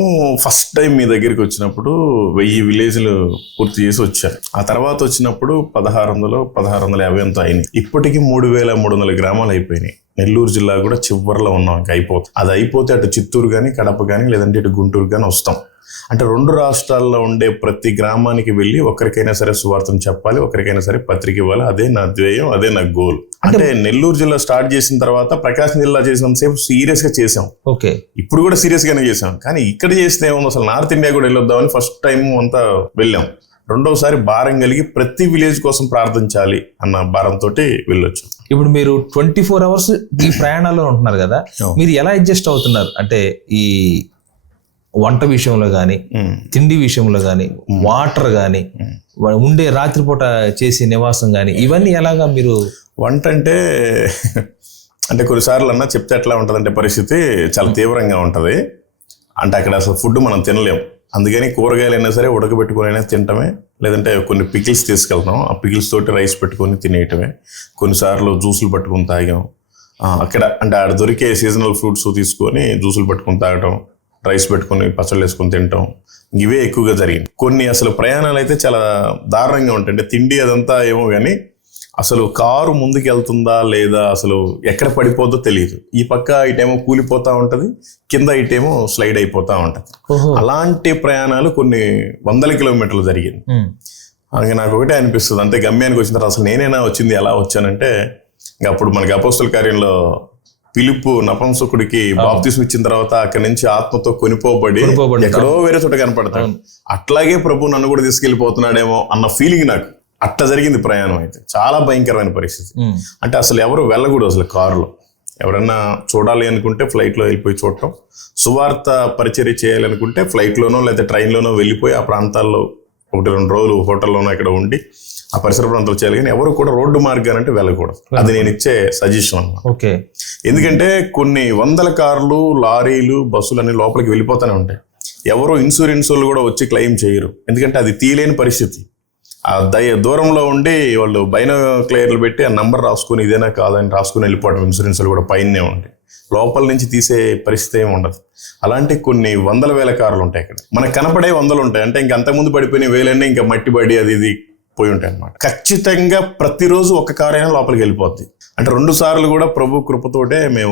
ఫస్ట్ టైం మీ దగ్గరికి వచ్చినప్పుడు 1000 విలేజ్లు పూర్తి చేసి వచ్చాను. ఆ తర్వాత వచ్చినప్పుడు 1650 అంతా అయినాయి. ఇప్పటికీ 3300 గ్రామాలు అయిపోయినాయి. నెల్లూరు జిల్లా కూడా చివరిలో ఉన్నాం, ఇంకా అయిపోతుంది. అది అయిపోతే అటు చిత్తూరు కానీ కడప కానీ లేదంటే ఇటు గుంటూరు కానీ వస్తాం. అంటే 2 రాష్ట్రాల్లో ఉండే ప్రతి గ్రామానికి వెళ్ళి ఒకరికైనా సరే సువార్తను చెప్పాలి, ఒకరికైనా సరే పత్రిక ఇవ్వాలి. అదే నా ధ్యేయం, అదే నా గోల్. అంటే నెల్లూరు జిల్లా స్టార్ట్ చేసిన తర్వాత ప్రకాశం జిల్లా చేసినంతసేపు సీరియస్ గా చేసాం. ఓకే, ఇప్పుడు కూడా సీరియస్ గానే చేసాం. కానీ ఇక్కడ చేస్తే ఏముంది, అసలు నార్త్ ఇండియా కూడా వెళ్ళొద్దామని ఫస్ట్ టైం అంతా వెళ్ళాం. రెండోసారి భారం కలిగి ప్రతి విలేజ్ కోసం ప్రార్థించాలి అన్న భారంతో వెళ్ళొచ్చు. ఇప్పుడు మీరు 24 hours ఈ ప్రయాణాల్లో ఉంటున్నారు కదా, మీరు ఎలా అడ్జస్ట్ అవుతున్నారు? అంటే ఈ వంట విషయంలో కానీ, తిండి విషయంలో కానీ, వాటర్ కానీ, ఉండే రాత్రిపూట చేసే నివాసం కానీ, ఇవన్నీ ఎలాగా మీరు? వంట అంటే కొన్నిసార్లు అన్నా చెప్తే ఎట్లా ఉంటుందంటే పరిస్థితి చాలా తీవ్రంగా ఉంటుంది. అంటే అక్కడ అసలు ఫుడ్ మనం తినలేం. అందుకని కూరగాయలు అయినా సరే ఉడకబెట్టుకుని అయినా తినటమే, లేదంటే కొన్ని పికిల్స్ తీసుకెళ్తాం, ఆ పికిల్స్ తోటి రైస్ పెట్టుకొని తినేయటమే. కొన్నిసార్లు జ్యూసులు పట్టుకొని తాగాం. అక్కడ అంటే ఆడ దొరికే సీజనల్ ఫ్రూట్స్ తీసుకొని జ్యూసులు పట్టుకొని తాగటం, రైస్ పెట్టుకొని పచ్చళ్ళు వేసుకొని తినటం, ఇవే ఎక్కువగా జరిగింది. కొన్ని అసలు ప్రయాణాలు అయితే చాలా దారుణంగా ఉంటాయి. అంటే తిండి అదంతా ఏమో కానీ అసలు కారు ముందుకు వెళ్తుందా లేదా, అసలు ఎక్కడ పడిపోద్దో తెలియదు. ఈ పక్క ఇటేమో కూలిపోతా ఉంటది, కింద ఇటేమో స్లైడ్ అయిపోతా ఉంటది. అలాంటి ప్రయాణాలు కొన్ని 100 కిలోమీటర్లు జరిగింది. అలాగే నాకు ఒకటే అనిపిస్తుంది, అంటే గమ్యానికి వచ్చిన తర్వాత అసలు నేనైనా వచ్చింది ఎలా వచ్చానంటే, ఇంకా అప్పుడు మనకి అపోస్తల కార్యంలో పిలుపు నపుంసకుడికి బాప్తిసం ఇచ్చిన తర్వాత అక్కడి నుంచి ఆత్మతో కొనిపోబడి ఎక్కడో వేరే చోట కనపడతాడు. అట్లాగే ప్రభు నన్ను కూడా తీసుకెళ్లిపోతున్నాడేమో అన్న ఫీలింగ్ నాకు. అట్లా జరిగింది ప్రయాణం. అయితే చాలా భయంకరమైన పరిస్థితి. అంటే అసలు ఎవరు వెళ్ళకూడదు అసలు కారులో. ఎవరన్నా చూడాలి అనుకుంటే ఫ్లైట్లో వెళ్ళిపోయి చూడటం, సువార్త పరిచర్య చేయాలనుకుంటే ఫ్లైట్లోనో లేదా ట్రైన్లోనో వెళ్ళిపోయి ఆ ప్రాంతాల్లో 1-2 రోజులు హోటల్లోనో ఇక్కడ ఉండి ఆ పరిసర ప్రాంతాలు చేయాలి, కానీ ఎవరు కూడా రోడ్డు మార్గానంటే వెళ్ళకూడదు. అది నేను ఇచ్చే సజెషన్ అన్నమాట. ఓకే, ఎందుకంటే కొన్ని 100 కార్లు, లారీలు, బస్సులు అన్ని లోపలికి వెళ్ళిపోతూనే ఉంటాయి. ఎవరు ఇన్సూరెన్స్ వాళ్ళు కూడా వచ్చి క్లెయిమ్ చేయరు, ఎందుకంటే అది తీయలేని పరిస్థితి. ఆ దూరంలో ఉండి వాళ్ళు బైనోక్లియర్లు పెట్టి ఆ నంబర్ రాసుకొని ఇదేనా కాదని రాసుకుని వెళ్ళిపోవడం, ఇన్సూరెన్స్లు కూడా పైనే ఉంటాయి, లోపల నుంచి తీసే పరిస్థితి ఏమి ఉండదు. అలాంటి కొన్ని వందల వేల కార్లు ఉంటాయి ఇక్కడ, మనకు కనపడే వందలు ఉంటాయి. అంటే ఇంకా అంతకుముందు పడిపోయిన వేలన్నీ ఇంకా మట్టి పడి అది ఇది పోయి ఉంటాయి అన్నమాట. ఖచ్చితంగా ప్రతిరోజు ఒక కారు అయినా లోపలికి వెళ్ళిపోద్ది. అంటే 2 సార్లు కూడా ప్రభు కృపతోటే మేము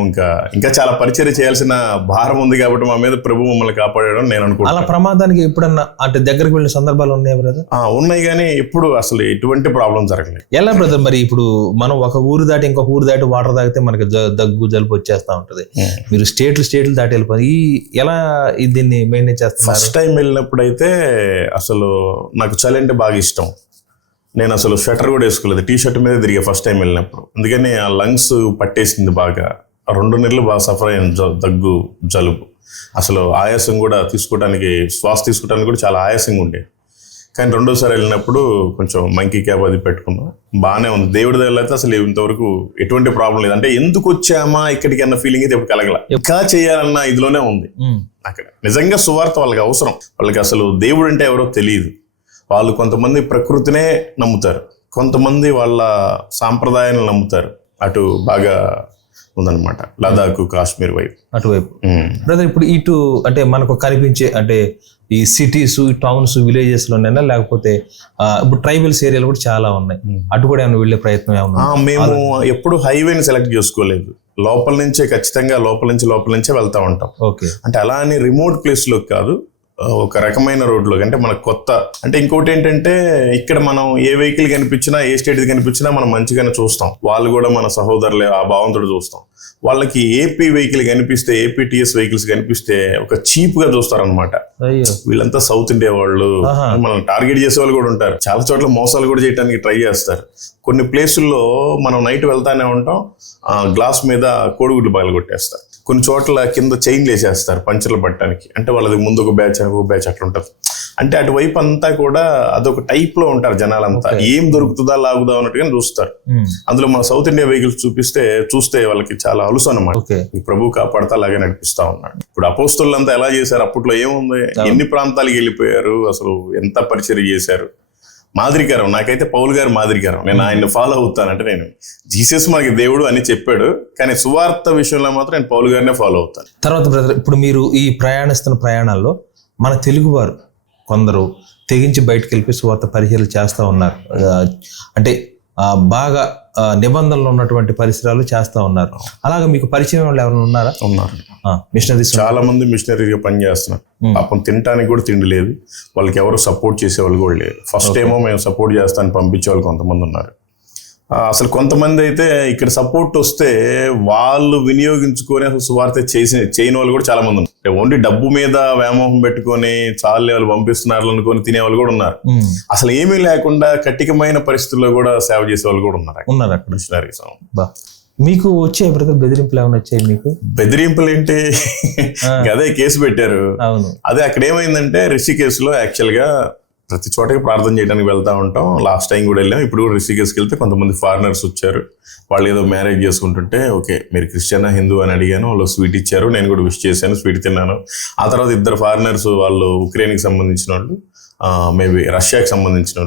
ఇంకా చాలా పరిచర్య చేయాల్సిన భారం ఉంది కాబట్టి మా మీద ప్రభు మమ్మల్ని కాపాడడం నేను అనుకుంటున్నాను. అలా ప్రమాదానికి ఎప్పుడన్నా అంటే దగ్గరికి వెళ్ళిన సందర్భాలు ఉన్నాయి బ్రదర్? ఉన్నాయి, కానీ ఎప్పుడు అసలు ఎటువంటి ప్రాబ్లం జరగలేదు. ఎలా బ్రదర్ మరి ఇప్పుడు మనం ఒక ఊరు దాటి ఇంకొక ఊరు దాటి వాటర్ తాగితే మనకి దగ్గు జలుబు వచ్చేస్తా ఉంటది. మీరు స్టేట్లు దాటి వెళ్ళిపోయి ఎలా దీన్ని మెయింటైన్ చేస్తారు? ఫస్ట్ టైం వెళ్ళినప్పుడు అయితే అసలు నాకు చలి అంటే బాగా ఇష్టం. నేను అసలు స్వెటర్ కూడా వేసుకోలేదు, టీ షర్ట్ మీద తిరిగా ఫస్ట్ టైం వెళ్ళినప్పుడు. అందుకని ఆ లంగ్స్ పట్టేసింది బాగా. 2 నెలలు బాగా సఫర్ అయ్యాను, దగ్గు జలుబు. అసలు ఆయాసం కూడా శ్వాస తీసుకోవడానికి కూడా చాలా ఆయాసంగా ఉండేది. కానీ 2వ సారి వెళ్ళినప్పుడు కొంచెం మంకీ క్యాబ్ అది పెట్టుకున్నాం, బాగానే ఉంది. దేవుడి దగ్గర అయితే అసలు ఇంతవరకు ఎటువంటి ప్రాబ్లం లేదు. అంటే ఎందుకు వచ్చామా ఇక్కడికి అన్న ఫీలింగ్ అయితే ఎప్పుడు కలగల. ఇంకా చేయాలన్న ఇదిలోనే ఉంది అక్కడ. నిజంగా సువార్త వాళ్ళకి అవసరం. వాళ్ళకి అసలు దేవుడు అంటే ఎవరో తెలియదు. వాళ్ళు కొంతమంది ప్రకృతినే నమ్ముతారు, కొంతమంది వాళ్ళ సాంప్రదాయాలను నమ్ముతారు. అటు బాగా ఉందన్నమాట, లదాఖ్, కాశ్మీర్ వైపు, అటువైపు. బ్రదర్ ఇప్పుడు ఇటు అంటే మనకు కనిపించే అంటే ఈ సిటీస్, టౌన్స్, విలేజెస్ లోనైనా లేకపోతే ఇప్పుడు ట్రైబల్స్ ఏరియాలు కూడా చాలా ఉన్నాయి, అటు కూడా ఏమైనా వెళ్ళే ప్రయత్నం ఏమన్నా? మేము ఎప్పుడు హైవేని సెలెక్ట్ చేసుకోలేదు. లోపల నుంచే వెళ్తా ఉంటాం. ఓకే. అంటే అలా అని రిమోట్ ప్లేస్లోకి కాదు, ఒక రకమైన రోడ్లో. అంటే మనకు కొత్త అంటే ఇంకోటి ఏంటంటే ఇక్కడ మనం ఏ వెహికల్ కనిపించినా, ఏ స్టేట్ కనిపించినా మనం మంచిగానే చూస్తాం. వాళ్ళు కూడా మన సహోదరులే ఆ భావంతో చూస్తాం. వాళ్ళకి ఏపీ వెహికల్ కనిపిస్తే, ఏపీటీఎస్ వెహికల్స్ కనిపిస్తే ఒక చీప్ గా చూస్తారనమాట. వీళ్ళంతా సౌత్ ఇండియా వాళ్ళు, మనం టార్గెట్ చేసే వాళ్ళు కూడా ఉంటారు. చాలా చోట్ల మోసాలు కూడా చేయడానికి ట్రై చేస్తారు. కొన్ని ప్లేసుల్లో మనం నైట్ వెళ్తానే ఉంటాం, గ్లాస్ మీద కోడిగుడ్లు పగలు కొట్టేస్తారు. కొన్ని చోట్ల కింద చైన్లు వేసేస్తారు పంచర్లు పట్టడానికి. అంటే వాళ్ళది ముందు ఒక బ్యాచ్ అట్లా ఉంటుంది. అంటే అటువైపు అంతా కూడా అదొక టైప్ లో ఉంటారు జనాలంతా. ఏం దొరుకుతుందా లాగుదా అన్నట్టుగా చూస్తారు. అందులో మన సౌత్ ఇండియా వెహికల్స్ చూస్తే వాళ్ళకి చాలా అలుసు అన్నమాట. ఈ ప్రభు కాపాడుతా అలాగే నడిపిస్తా ఉన్నాడు. ఇప్పుడు అపోస్తలులంతా ఎలా చేశారు, అప్పట్లో ఏముంది, ఎన్ని ప్రాంతాలకు వెళ్ళిపోయారు, అసలు ఎంత పరిచర్య చేశారు. మాదిరికరం. నాకైతే పౌలు గారు మాదిరికరం. నేను ఆయన్ని ఫాలో అవుతాను. అంటే నేను జీసస్ మనకి దేవుడు అని చెప్పాడు, కానీ సువార్త విషయంలో మాత్రం నేను పౌలు గారినే ఫాలో అవుతాను. తర్వాత బ్రదర్ ఇప్పుడు మీరు ఈ ప్రయాణిస్తున్న ప్రయాణాల్లో మన తెలుగువారు కొందరు తెగించి బయటకు వెళ్ళి సువార్త పరిచర్యలు చేస్తూ ఉన్నారు. అంటే బాగా నిబంధనలు ఉన్నటువంటి పరిసరాలు చేస్తూ ఉన్నారు. అలాగే మీకు పరిచయం వాళ్ళు ఎవరైనా ఉన్నారా? ఉన్నారు, మిషనరీస్. చాలా మంది మిషనరీగా పనిచేస్తున్నారు. పాపం తినడానికి కూడా తిండి లేదు, వాళ్ళకి ఎవరు సపోర్ట్ చేసేవాళ్ళు కూడా లేరు. ఫస్ట్ ఏమో మేము సపోర్ట్ చేస్తాను పంపించే వాళ్ళు కొంతమంది ఉన్నారు. అసలు కొంతమంది అయితే ఇక్కడ సపోర్ట్ వస్తే వాళ్ళు వినియోగించుకొని అసలు సువార్త చేయని వాళ్ళు కూడా చాలా మంది ఉన్నారు. ఓన్లీ డబ్బు మీద వ్యామోహం పెట్టుకొని చాలా వాళ్ళు పంపిస్తున్నారు అనుకొని తినేవాళ్ళు కూడా ఉన్నారు. అసలు ఏమీ లేకుండా కఠినమైన పరిస్థితుల్లో కూడా సేవ చేసే వాళ్ళు కూడా ఉన్నారు అక్కడ మిషనరీస్. మీకు వచ్చే బ్రదర్ బెదిరింపులు ఏమైనా వచ్చాయి మీకు? బెదిరింపులు ఏంటి, అదే కేసు పెట్టారు. అదే అక్కడ ఏమైందంటే రిషికేశ్లో యాక్చువల్ గా ప్రతి చోటకి ప్రార్థన చేయడానికి వెళ్తా ఉంటాం. లాస్ట్ టైం కూడా వెళ్ళాం. ఇప్పుడు కూడా రిషికేశ్కి వెళ్తే కొంతమంది ఫారినర్స్ వచ్చారు. వాళ్ళు ఏదో మ్యారేజ్ చేసుకుంటుంటే ఓకే మీరు క్రిస్టియనా హిందూ అని అడిగాను, వాళ్ళు స్వీట్ ఇచ్చారు, నేను కూడా విష్ చేశాను, స్వీట్ తిన్నాను. ఆ తర్వాత 2 ఫారినర్స్, వాళ్ళు ఉక్రెయిన్కి సంబంధించిన వాళ్ళు, మేబీ రష్యాకి సంబంధించిన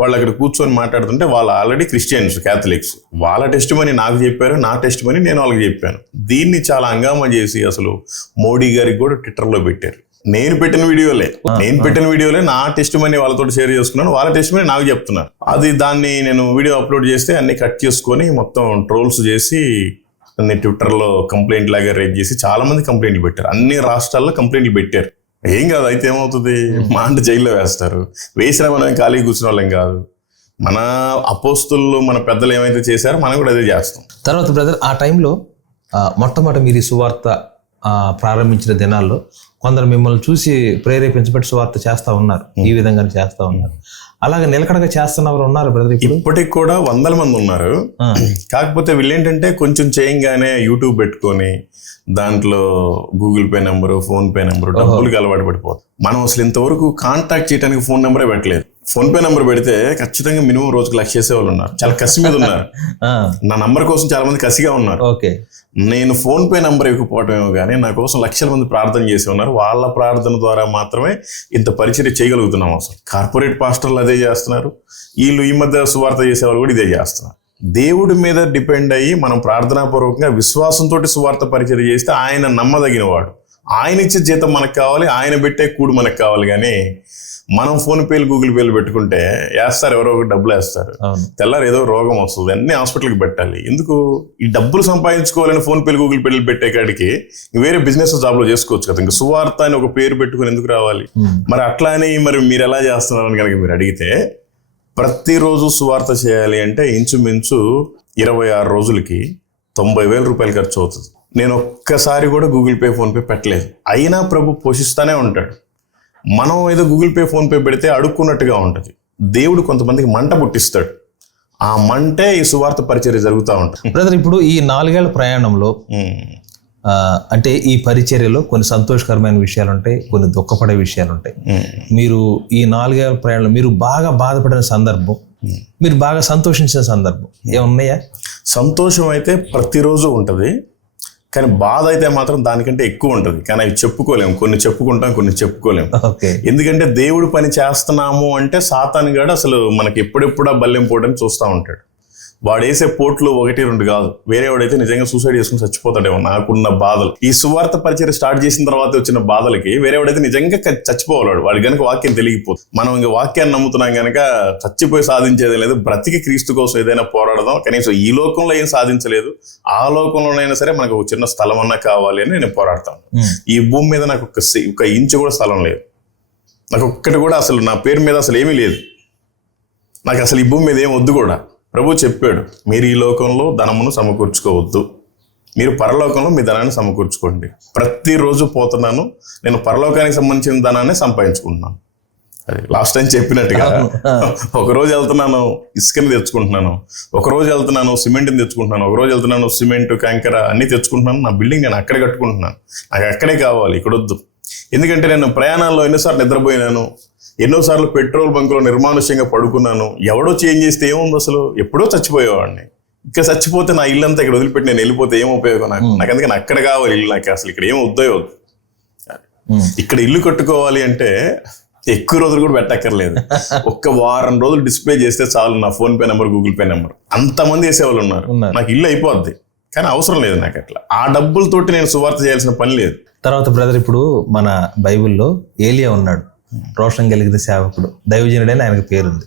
వాళ్ళు అక్కడ కూర్చొని మాట్లాడుతుంటే వాళ్ళు ఆల్రెడీ క్రిస్టియన్స్, క్యాథలిక్స్. వాళ్ళ టెస్ట్ మనీ నాకు చెప్పారు, నా టెస్ట్ మనీ నేను వాళ్ళకి చెప్పాను. దీన్ని చాలా హంగామా చేసి అసలు మోడీ గారికి కూడా ట్విట్టర్లో పెట్టారు. నేను పెట్టిన వీడియోలే నా టెస్ట్ మనీ వాళ్ళతో షేర్ చేసుకున్నాను, వాళ్ళ టెస్ట్ మనీ నాకు చెప్తున్నారు. దాన్ని నేను వీడియో అప్లోడ్ చేస్తే అన్ని కట్ చేసుకొని మొత్తం ట్రోల్స్ చేసి అన్ని ట్విట్టర్లో కంప్లైంట్ లాగా రేజ్ చేసి చాలా మంది కంప్లైంట్లు పెట్టారు. అన్ని రాష్ట్రాల్లో కంప్లైంట్లు పెట్టారు. ఏం కాదు, అయితే ఏమవుతుంది, మా అంటే జైల్లో వేస్తారు. వేసినా మనం ఖాళీ కూర్చున్న వాళ్ళం కాదు. మన అపోస్తులు, మన పెద్దలు ఏమైతే చేశారో మనం కూడా అదే చేస్తాం. తర్వాత బ్రదర్ ఆ టైంలో మొట్టమొదటి మీరు సువార్త ప్రారంభించిన దినాల్లో కొందరు మిమ్మల్ని చూసి ప్రేరేపించబట్టి సువార్త చేస్తా ఉన్నారు, ఈ విధంగా చేస్తా ఉన్నారు. అలాగే నిలకడగా చేస్తున్నవారు ఉన్నారు బ్రదర్? ఇప్పటికి కూడా 100 మంది ఉన్నారు. కాకపోతే వీళ్ళేంటంటే కొంచెం చేయంగానే యూట్యూబ్ పెట్టుకొని దాంట్లో Google pay number, phone pay number, డబ్బులకి అలవాటు పడిపోతుంది. మనం అసలు ఇంతవరకు కాంటాక్ట్ చేయడానికి ఫోన్ నెంబరే పెట్టలేదు. ఫోన్ పే నంబర్ పెడితే ఖచ్చితంగా మినిమం రోజుకి 1,00,000 చేసేవాళ్ళు ఉన్నారు. చాలా కసి మీద ఉన్నారు. నా నంబర్ కోసం చాలా మంది కసిగా ఉన్నారు. ఓకే, నేను ఫోన్ పే నంబర్ ఇవ్వకపోవటమేమో కానీ నా కోసం లక్షల మంది ప్రార్థన చేసి ఉన్నారు. వాళ్ళ ప్రార్థన ద్వారా మాత్రమే ఇంత పరిచర్య చేయగలుగుతున్నాం. అసలు కార్పొరేట్ పాస్టర్లు అదే చేస్తున్నారు, వీళ్ళు ఈ మధ్య సువార్త చేసేవాళ్ళు కూడా ఇదే చేస్తున్నారు. దేవుడి మీద డిపెండ్ అయ్యి మనం ప్రార్థనాపూర్వకంగా విశ్వాసంతో సువార్త పరిచర్య చేస్తే ఆయన నమ్మదగిన వాడు. ఆయన ఇచ్చే జీతం మనకు కావాలి, ఆయన పెట్టే కూడు మనకు కావాలి. కానీ మనం ఫోన్ పేలు గూగుల్ పేలు పెట్టుకుంటే వేస్తారు, ఎవరో ఒకటి డబ్బులు వేస్తారు, తెల్లారు ఏదో రోగం వస్తుంది, అన్ని హాస్పిటల్కి పెట్టాలి. ఎందుకు? ఈ డబ్బులు సంపాదించుకోవాలని ఫోన్ పేలు గూగుల్ పేలు పెట్టే కాడికి వేరే బిజినెస్ జాబ్లో చేసుకోవచ్చు కదా. ఇంకా సువార్త అని ఒక పేరు పెట్టుకుని ఎందుకు రావాలి? మరి అట్లా అని మరి మీరు ఎలా చేస్తున్నారని కనుక మీరు అడిగితే, ప్రతిరోజు సువార్త చేయాలి అంటే ఇంచుమించు 26 రోజులకి 90,000 రూపాయలు ఖర్చు అవుతుంది. నేను ఒక్కసారి కూడా గూగుల్ పే ఫోన్ పే పెట్టలేదు. అయినా ప్రభు పోషిస్తానే ఉంటాడు. మనం ఏదో గూగుల్ పే ఫోన్ పే పెడితే అడుక్కున్నట్టుగా ఉంటుంది. దేవుడు కొంతమందికి మంట పుట్టిస్తాడు. ఆ మంటే ఈ సువార్త పరిచర్య జరుగుతూ ఉంటుంది. బ్రదర్, ఇప్పుడు ఈ 4 ఏళ్ల ప్రయాణంలో అంటే ఈ పరిచర్యలో కొన్ని సంతోషకరమైన విషయాలు ఉంటాయి, కొన్ని దుఃఖపడే విషయాలు ఉంటాయి. మీరు ఈ 4 ఏళ్ల ప్రయాణంలో మీరు బాగా బాధపడిన సందర్భం, మీరు బాగా సంతోషించిన సందర్భం ఏమున్నాయా? సంతోషం అయితే ప్రతిరోజు ఉంటుంది, కానీ బాధ అయితే మాత్రం దానికంటే ఎక్కువ ఉంటుంది. కానీ అవి చెప్పుకోలేము. కొన్ని చెప్పుకుంటాం, కొన్ని చెప్పుకోలేము. ఎందుకంటే దేవుడు పని చేస్తున్నాము అంటే సాతాను గాడు అసలు మనకి ఎప్పుడెప్పుడా బల్లెం పోవడానికి చూస్తూ ఉంటాడు. వాడు వేసే పోట్లు 1-2 కాదు. వేరే వాడైతే నిజంగా సూసైడ్ చేసుకుని చచ్చిపోతాడేమో. నాకున్న బాధలు, ఈ సువార్త పరిచర్య స్టార్ట్ చేసిన తర్వాత వచ్చిన బాధలకి వేరే వాడైతే నిజంగా చచ్చిపోవాడు. వాడు కనుక వాక్యం తెలియకపోతే. మనం ఇంకా వాక్యాన్ని నమ్ముతున్నాం కనుక చచ్చిపోయి సాధించేది లేదు. బ్రతికి క్రీస్తు కోసం ఏదైనా పోరాడదాం, కనీసం ఈ లోకంలో ఏం సాధించలేదు, ఆ లోకంలోనైనా సరే మనకు ఒక చిన్న స్థలం అన్నా కావాలి అని నేను పోరాడతాను. ఈ భూమి మీద నాకు ఒక ఇంచు కూడా స్థలం లేదు. నాకు ఒక్కటి కూడా అసలు నా పేరు మీద అసలు ఏమీ లేదు. నాకు అసలు ఈ భూమి మీద ఏం వద్దు కూడా. ప్రభు చెప్పాడు, మీరు ఈ లోకంలో ధనమును సమకూర్చుకోవద్దు, మీరు పరలోకంలో మీ ధనాన్ని సమకూర్చుకోండి. ప్రతిరోజు పోతున్నాను, నేను పరలోకానికి సంబంధించిన ధనాన్ని సంపాదించుకుంటున్నాను. అది లాస్ట్ టైం చెప్పినట్టుగా ఒకరోజు వెళ్తున్నాను ఇసుకని తెచ్చుకుంటున్నాను, ఒకరోజు వెళ్తున్నాను సిమెంట్ని తెచ్చుకుంటున్నాను, ఒకరోజు వెళ్తున్నాను సిమెంట్ కంకర అన్నీ తెచ్చుకుంటున్నాను. నా బిల్డింగ్ నేను అక్కడే కట్టుకుంటున్నాను. నాకు అక్కడే కావాలి, ఇక్కడ వద్దు. ఎందుకంటే నేను ప్రయాణాల్లో ఎన్నోసార్లు నిద్రపోయినాను, ఎన్నోసార్లు పెట్రోల్ బంకులో నిర్మానుష్యంగా పడుకున్నాను. ఎవడో చేంజ్ చేస్తే ఏముంది? అసలు ఎప్పుడో చచ్చిపోయేవాడిని. ఇంకా చచ్చిపోతే నా ఇల్లు అంతా ఇక్కడ వదిలిపెట్టి నేను వెళ్ళిపోతే ఏం ఉపయోగం? నాకు అందుకని అక్కడ కావాలి ఇల్లు. నాకు అసలు ఇక్కడ ఏం వద్దో వద్దు. ఇక్కడ ఇల్లు కట్టుకోవాలి అంటే ఎక్కువ రోజులు కూడా పెట్టక్కర్లేదు. ఒక్క వారం రోజులు డిస్ప్లే చేస్తే చాలు నా phone pay number, Google pay number. అంతమంది వేసేవాళ్ళు ఉన్నారు. నాకు ఇల్లు అయిపోద్ది, కానీ అవసరం లేదు నాకు. అట్లా ఆ డబ్బులతోటి నేను సువార్త చేయాల్సిన పని లేదు. తర్వాత బ్రదర్, ఇప్పుడు మన బైబిల్లో ఏలియా ఉన్నాడు, రోషం కలిగిన సేవకుడు, దైవజనుడని ఆయనకు పేరుంది.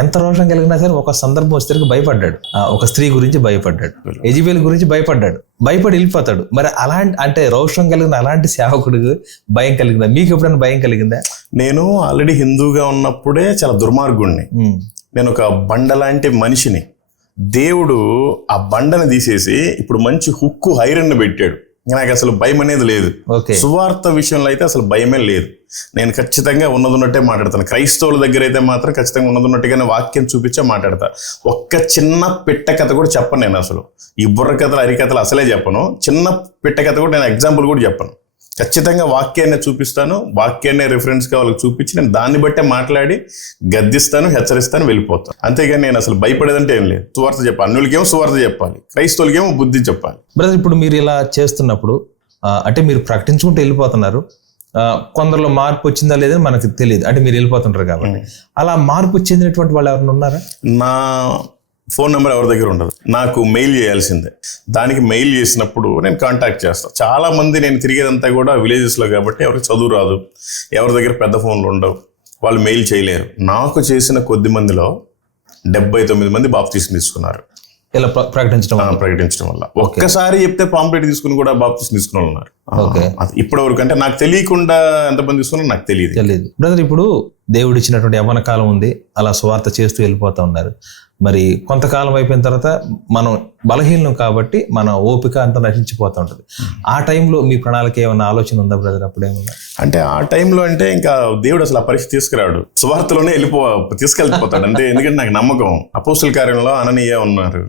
ఎంత రోషం కలిగినా సరే ఒక సందర్భం వచ్చేసరికి భయపడ్డాడు. ఒక స్త్రీ గురించి భయపడ్డాడు, యెజబెల్ గురించి భయపడ్డాడు, భయపడి వెళ్ళిపోతాడు. మరి అలాంటి అంటే రోషం కలిగిన అలాంటి సేవకుడికి భయం కలిగిందా? మీకు ఎప్పుడైనా భయం కలిగిందా? నేను ఆల్రెడీ హిందూగా ఉన్నప్పుడే చాలా దుర్మార్గుణ్ణి. నేను ఒక బండ లాంటి మనిషిని. దేవుడు ఆ బండని తీసేసి ఇప్పుడు మంచి హుక్కు ఐరన్ పెట్టాడు. నాకు అసలు భయం అనేది లేదు. సువార్త విషయంలో అయితే అసలు భయమే లేదు. నేను ఖచ్చితంగా ఉన్నట్టే మాట్లాడతాను. క్రైస్తవుల దగ్గర అయితే మాత్రం ఖచ్చితంగా ఉన్నట్టుగానే వాక్యం చూపించే మాట్లాడతా. ఒక్క చిన్న పిట్ట కథ కూడా చెప్పను నేను. అసలు ఈ బుర్ర కథలు, అరికథలు అసలే చెప్పను. చిన్న పిట్ట కథ కూడా నేను ఎగ్జాంపుల్ కూడా చెప్పను. ఖచ్చితంగా వాక్యాన్ని చూపిస్తాను, వాక్యాన్ని రిఫరెన్స్గా వాళ్ళకి చూపించి నేను దాన్ని బట్టే మాట్లాడి గద్దిస్తాను, హెచ్చరిస్తాను, వెళ్ళిపోతాను. అంతేగాని నేను అసలు భయపడేదంటే ఏం లేదు. సువార్త చెప్పాలి, అన్యులకేమో సువార్త చెప్పాలి, క్రైస్తవులకేమో బుద్ధి చెప్పాలి. బ్రదర్, ఇప్పుడు మీరు ఇలా చేస్తున్నప్పుడు అంటే మీరు ప్రకటించుకుంటూ వెళ్ళిపోతున్నారు. కొందరిలో మార్పు వచ్చిందా లేదని మనకు తెలియదు, అంటే మీరు వెళ్ళిపోతుంటారు కాబట్టి. అలా మార్పు చెందినటువంటి వాళ్ళు ఎవరైనా ఉన్నారా? నా ఫోన్ నెంబర్ ఎవరి దగ్గర ఉండదు, నాకు మెయిల్ చేయాల్సిందే. దానికి మెయిల్ చేసినప్పుడు నేను కాంటాక్ట్ చేస్తాను. చాలా మంది నేను తిరిగేదంతా కూడా విలేజెస్లో కాబట్టి ఎవరికి చదువు రాదు, ఎవరి దగ్గర పెద్ద ఫోన్లు ఉండవు, వాళ్ళు మెయిల్ చేయలేరు. నాకు చేసిన కొద్ది మందిలో 79 మంది బాప్తీసం తీసుకున్నారు ఇలా ప్రకటించడం వల్ల. ఒక్కసారి చెప్తే పాంప్లెట్ తీసుకుని కూడా బాప్తీసం తీసుకున్న వాళ్ళు ఉన్నారు. ఇప్పటి వరకు అంటే నాకు తెలియకుండా ఎంతమంది తీసుకున్నారో నాకు తెలియదు. బ్రదర్, ఇప్పుడు దేవుడు ఇచ్చినటువంటి యవ్వన కాలం ఉంది, అలా సువార్త చేస్తూ వెళ్ళిపోతూ ఉన్నారు. మరి కొంతకాలం అయిపోయిన తర్వాత మనం బలహీనం కాబట్టి మన ఓపిక అంతా నశించిపోతూ ఉంటుంది. ఆ టైంలో మీ ప్రణాళిక ఏమన్నా ఆలోచన ఉందా బ్రదర్? అప్పుడేమన్నా అంటే ఆ టైంలో అంటే ఇంకా దేవుడు అసలు ఆ పరిస్థితి తీసుకురాడు, సువార్తలోనే తీసుకెళ్ళిపోతాడు అంతే. ఎందుకంటే నాకు నమ్మకం. అపోస్తల కార్యంలో అననీయ ఉన్నారు,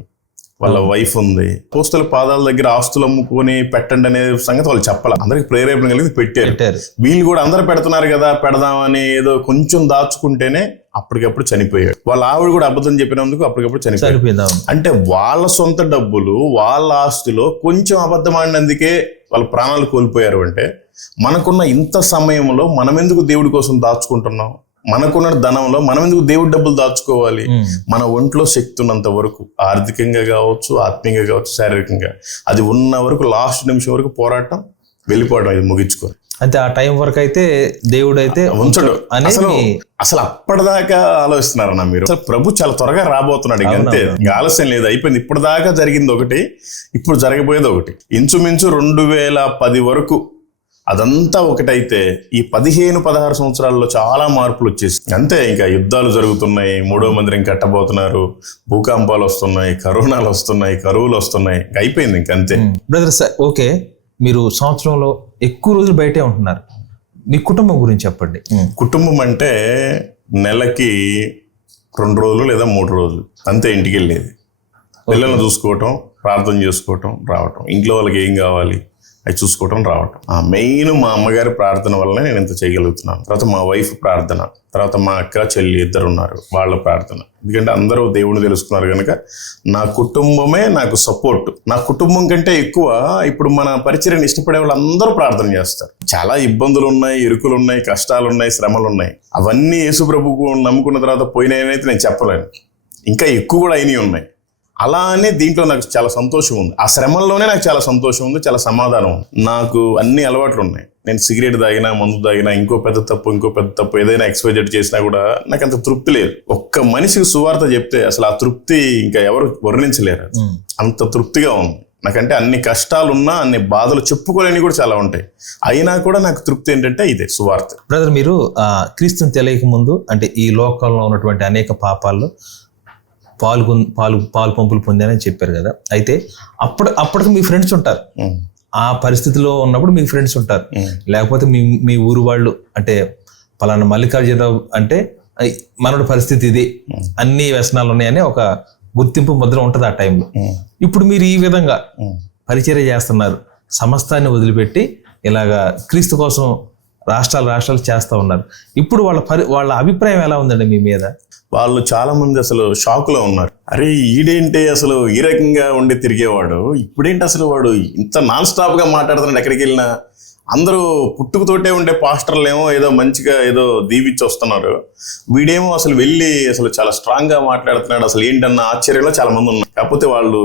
వాళ్ళ వైఫ్ ఉంది. అపోస్తల పాదాల దగ్గర ఆస్తులు అమ్ముకొని పెట్టండి అనే సంగతి వాళ్ళు చెప్పాలి. అందరికి ప్రేరేపణ కలిగి పెట్టారు. వీళ్ళు కూడా అందరూ పెడుతున్నారు కదా, పెడదామని ఏదో కొంచెం దాచుకుంటేనే అప్పటికప్పుడు చనిపోయాడు. వాళ్ళ ఆవిడ కూడా అబద్ధం చెప్పినందుకు అప్పటికప్పుడు చనిపోయాడు. సరిపోయింది. అవును. అంటే వాళ్ళ సొంత డబ్బులు, వాళ్ళ ఆస్తిలో కొంచెం అబద్ధం ఆడినందుకే వాళ్ళ ప్రాణాలు కోల్పోయారు. అంటే మనకున్న ఇంత సమయంలో మనం ఎందుకు దేవుడి కోసం దాచుకుంటున్నాం? మనకున్న ధనంలో మనం ఎందుకు దేవుడి డబ్బులు దాచుకోవాలి? మన ఒంట్లో శక్తి ఉన్నంత వరకు, ఆర్థికంగా కావచ్చు, ఆత్మీయంగా కావచ్చు, శారీరకంగా, అది ఉన్న వరకు లాస్ట్ నిమిషం వరకు పోరాటం, వెళ్ళిపోవడం, ఇది ముగించుకొని. అంటే ఆ టైం వరకు అయితే దేవుడు అయితే ఉంచడు. అనేది అసలు అప్పటిదాకా ఆలోచిస్తున్నారన్న మీరు. అసలు ప్రభు చాలా త్వరగా రాబోతున్నాడు. అంతే, ఆలస్యం లేదు, అయిపోయింది. ఇప్పటిదాకా జరిగింది ఒకటి, ఇప్పుడు జరగబోయేది ఒకటి. ఇంచుమించు 2010 వరకు అదంతా ఒకటైతే ఈ 15-16 సంవత్సరాల్లో చాలా మార్పులు వచ్చేసి, అంతే. ఇంకా యుద్ధాలు జరుగుతున్నాయి, 3వ మందిరం కట్టబోతున్నారు, భూకంపాలు వస్తున్నాయి, కరోనాలు వస్తున్నాయి, కరువులు వస్తున్నాయి, అయిపోయింది ఇంకంతే. బ్రదర్ ఓకే, మీరు సంవత్సరంలో ఎక్కువ రోజులు బయటే ఉంటున్నారు, మీ కుటుంబం గురించి చెప్పండి. కుటుంబం అంటే నెలకి 2 రోజులు లేదా 3 రోజులు అంతే ఇంటికి వెళ్ళేది. పిల్లల్ని చూసుకోవటం, ప్రార్థన చేసుకోవటం, రావటం, ఇంట్లో వాళ్ళకి ఏం కావాలి అవి చూసుకోవటం, రావటం. మెయిన్ మా అమ్మగారి ప్రార్థన వల్లనే నేను ఇంత చేయగలుగుతున్నాను. తర్వాత మా వైఫ్ ప్రార్థన, తర్వాత మా అక్క చెల్లి 2 ఉన్నారు, వాళ్ళ ప్రార్థన. ఎందుకంటే అందరూ దేవుడిని తెలుసుకున్నారు కనుక నా కుటుంబమే నాకు సపోర్ట్. నా కుటుంబం కంటే ఎక్కువ ఇప్పుడు మన పరిచర్యను ఇష్టపడే వాళ్ళు అందరూ ప్రార్థన చేస్తారు. చాలా ఇబ్బందులు ఉన్నాయి, ఇరుకులు ఉన్నాయి, కష్టాలు ఉన్నాయి, శ్రమలు ఉన్నాయి. అవన్నీ యేసు ప్రభువుకు నమ్ముకున్న తర్వాత పోయినాయనైతే నేను చెప్పలేను, ఇంకా ఎక్కువ కూడా అయినవి ఉన్నాయి. అలానే దీంట్లో నాకు చాలా సంతోషం ఉంది. ఆ శ్రమల్లోనే నాకు చాలా సంతోషం ఉంది, చాలా సమాధానం ఉంది. నాకు అన్ని అలవాట్లు ఉన్నాయి. నేను సిగరెట్ తాగినా, మందు తాగినా, ఇంకో పెద్ద తప్పు ఏదైనా ఎక్స్‌పైజెట్ చేసినా కూడా నాకు అంత తృప్తి లేదు. ఒక్క మనిషికి సువార్త చెప్తే అసలు ఆ తృప్తి ఇంకా ఎవరు వర్ణించలేరు. అంత తృప్తిగా ఉంది నాకంటే. అన్ని కష్టాలున్నా, అన్ని బాధలు చెప్పుకోలేని కూడా చాలా ఉంటాయి, అయినా కూడా నాకు తృప్తి ఏంటంటే ఇదే సువార్త. బ్రదర్, మీరు క్రీస్తుని తెలియక ముందు, అంటే ఈ లోకంలో ఉన్నటువంటి అనేక పాపాల్లో పాలు పంపులు పొందానని చెప్పారు కదా. అయితే అప్పటికి మీ ఫ్రెండ్స్ ఉంటారు, ఆ పరిస్థితిలో ఉన్నప్పుడు మీ ఫ్రెండ్స్ ఉంటారు, లేకపోతే మీ ఊరు వాళ్ళు, అంటే పలానా మల్లికార్జునరావు అంటే మనోడి పరిస్థితి ఇది, అన్ని వ్యసనాలు ఉన్నాయని ఒక గుర్తింపు ముద్ర ఉంటుంది ఆ టైంలో. ఇప్పుడు మీరు ఈ విధంగా పరిచర్య చేస్తున్నారు, సమస్తాన్ని వదిలిపెట్టి ఇలాగా క్రీస్తు కోసం రాష్ట్రాలు చేస్తూ ఉన్నారు. ఇప్పుడు వాళ్ళ అభిప్రాయం ఎలా ఉందండి మీ మీద? వాళ్ళు చాలా మంది అసలు షాక్ లో ఉన్నారు. అరే ఈడేంటి అసలు ఈ రకంగా ఉండి తిరిగేవాడు, ఇప్పుడేంటి అసలు వాడు ఇంత నాన్ స్టాప్ గా మాట్లాడుతున్నాడు, ఎక్కడికి వెళ్ళినా. అందరూ పుట్టుకతోటే ఉండే పాస్టర్లు ఏమో ఏదో మంచిగా ఏదో దీవిచ్చి వస్తున్నారు, వీడేమో అసలు వెళ్ళి అసలు చాలా స్ట్రాంగ్ గా మాట్లాడుతున్నాడు, అసలు ఏంటన్న ఆశ్చర్యంలో చాలా మంది ఉన్నారు. కాకపోతే వాళ్ళు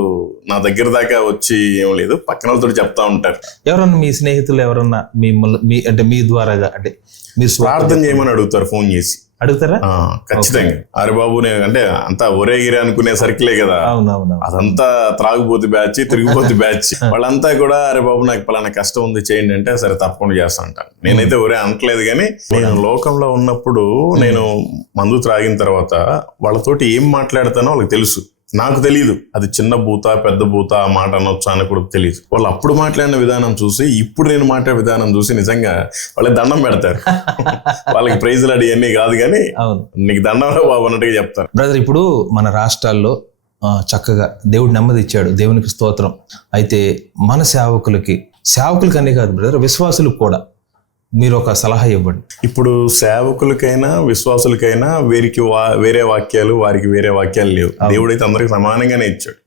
నా దగ్గర దాకా వచ్చి ఏం లేదు, పక్కన వాళ్ళతో చెప్తా ఉంటారు. ఎవరన్నా మీ స్నేహితులు ఎవరన్నా మిమ్మల్ని అంటే మీ ద్వారాగా అంటే మీరు ప్రార్థన చేయమని అడుగుతారు, ఫోన్ చేసి అడుగుతారా? ఖచ్చితంగా. అరే బాబు, నేను అంటే అంతా ఒరే గిరే అనుకునే సర్కిలే కదా, అదంతా త్రాగుబోతు బ్యాచ్, తిరిగిపోతు బ్యాచ్. వాళ్ళంతా కూడా అరే బాబు నాకు పలానా కష్టం ఉంది చేయండి అంటే సరే తప్పకుండా చేస్తా అంటాను. నేనైతే ఒరే అనట్లేదు, కానీ నేను లోకంలో ఉన్నప్పుడు నేను మందు త్రాగిన తర్వాత వాళ్ళతోటి ఏం మాట్లాడతానో వాళ్ళకి తెలుసు, నాకు తెలియదు. అది చిన్న భూత పెద్ద భూత ఆ మాట అనొచ్చా అని కూడా తెలియదు. వాళ్ళు అప్పుడు మాట్లాడిన విధానం చూసి ఇప్పుడు నేను మాట్లాడే విధానం చూసి నిజంగా వాళ్ళకి దండం పెడతారు. వాళ్ళకి ప్రైజులు అడివన్నీ కాదు కానీ నీకు దండంలో బాబు అన్నట్టుగా చెప్తారు. బ్రదర్, ఇప్పుడు మన రాష్ట్రాల్లో చక్కగా దేవుడు నెమ్మది ఇచ్చాడు, దేవునికి స్తోత్రం. అయితే మన సేవకులకి అనే కాదు బ్రదర్, విశ్వాసులకు కూడా మీరు ఒక సలహా ఇవ్వండి. ఇప్పుడు సేవకులకైనా విశ్వాసులకైనా వేరే వాక్యాలు, వారికి వేరే వాక్యాలు లేవు. దేవుడైతే అందరికి సమానంగానే ఇచ్చాడు.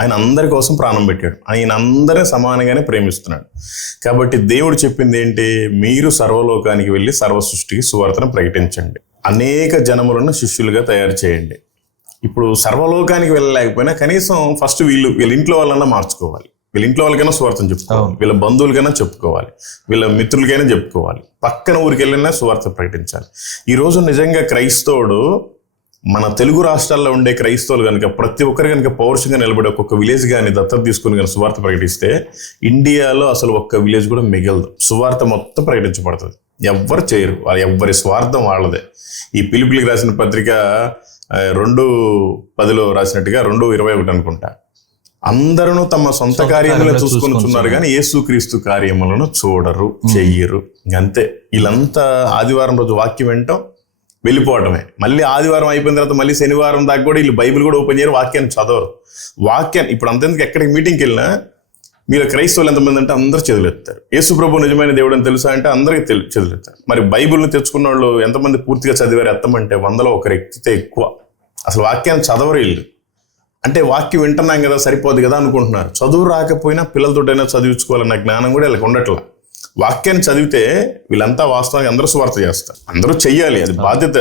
ఆయన అందరి కోసం ప్రాణం పెట్టాడు, ఆయన అందరినీ సమానంగానే ప్రేమిస్తున్నాడు. కాబట్టి దేవుడు చెప్పింది ఏంటి? మీరు సర్వలోకానికి వెళ్ళి సర్వ సృష్టికి సువార్తను ప్రకటించండి, అనేక జనములను శిష్యులుగా తయారు చేయండి. ఇప్పుడు సర్వలోకానికి వెళ్ళలేకపోయినా కనీసం ఫస్ట్ వీళ్ళ ఇంట్లో వాళ్ళన్నా మార్చుకోవాలి, వీళ్ళ ఇంట్లో వాళ్ళకైనా సువార్తను చెప్పుకోవాలి, వీళ్ళ బంధువులకైనా చెప్పుకోవాలి, వీళ్ళ మిత్రులకైనా చెప్పుకోవాలి, పక్కన ఊరికి వెళ్ళినా సువార్త ప్రకటించాలి. ఈరోజు నిజంగా క్రైస్తవుడు, మన తెలుగు రాష్ట్రాల్లో ఉండే క్రైస్తవులు కనుక ప్రతి ఒక్కరు కనుక పౌరుషంగా నిలబడి ఒక్కొక్క విలేజ్ కానీ దత్తత తీసుకుని కానీ సువార్త ప్రకటిస్తే ఇండియాలో అసలు ఒక్క విలేజ్ కూడా మిగలదు. సువార్త మొత్తం ప్రకటించబడుతుంది. ఎవ్వరు చేయరు, వాళ్ళు ఎవ్వరి స్వార్థం వాళ్ళదే. ఈ పిలుపులకి రాసిన పత్రిక 2:10 రాసినట్టుగా 2:21 అనుకుంటా, అందరూ తమ సొంత కార్యములను చూసుకొనిచున్నారు కానీ యేసుక్రీస్తు కార్యములను చూడరు, చెయ్యరు. ఇంకంతే. వీళ్ళంతా ఆదివారం రోజు వాక్యం వింటాం, వెళ్ళిపోవటమే. మళ్ళీ ఆదివారం అయిపోయిన తర్వాత మళ్ళీ శనివారం దాకా కూడా వీళ్ళు బైబిల్ కూడా ఓపెన్ చేయరు, వాక్యాన్ని చదవరు. వాక్యాన్ని ఇప్పుడు అంతెందుకు ఎక్కడికి మీటింగ్కి వెళ్ళినా మీరు క్రైస్తవులు ఎంతమంది అంటే అందరూ చేతులెత్తారు. యేసు ప్రభు నిజమైన దేవుడు అని తెలుసా అంటే అందరికీ చేతులెత్తారు. మరి బైబిల్ని తెచ్చుకున్న వాళ్ళు ఎంతమంది పూర్తిగా చదివారు ఎత్తమంటే 100లో ఒకరు ఎక్కితే ఎక్కువ. అసలు వాక్యాన్ని చదవరు వీళ్ళు. అంటే వాక్యం వింటున్నాం కదా సరిపోదు కదా అనుకుంటున్నారు. చదువు రాకపోయినా పిల్లలతోటైనా చదివించుకోవాలన్న జ్ఞానం కూడా వీళ్ళకి ఉండట్లా. వాక్యాన్ని చదివితే వీళ్ళంతా వాస్తవంగా అందరూ సువార్త చేస్తారు, అందరూ చెయ్యాలి, అది బాధ్యత.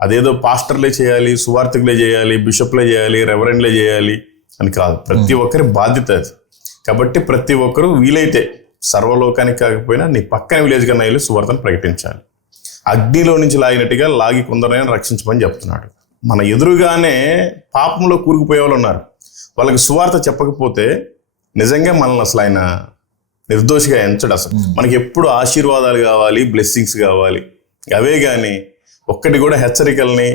అదేదో పాస్టర్లే చేయాలి, సువార్థకులే చేయాలి, బిషప్లే చేయాలి, రెవరెండ్లే చేయాలి అని కాదు. ప్రతి ఒక్కరి బాధ్యత అది. కాబట్టి ప్రతి ఒక్కరూ వీలైతే సర్వలోకానికి కాకపోయినా నీ పక్కన విలేజ్ కన్నా వెళ్ళి సువార్తను ప్రకటించాలి. అగ్నిలో నుంచి లాగినట్టుగా లాగి కొందరైనా రక్షించమని చెప్తున్నాడు. మన ఎదురుగానే పాపంలో కూరుకుపోయే వాళ్ళు ఉన్నారు. వాళ్ళకి సువార్త చెప్పకపోతే నిజంగా మనల్ని అసలు ఆయన నిర్దోషిగా ఎంచడు. అసలు మనకి ఎప్పుడు ఆశీర్వాదాలు కావాలి, బ్లెస్సింగ్స్ కావాలి. అవే కానీ ఒక్కటి కూడా హెచ్చరికల్ని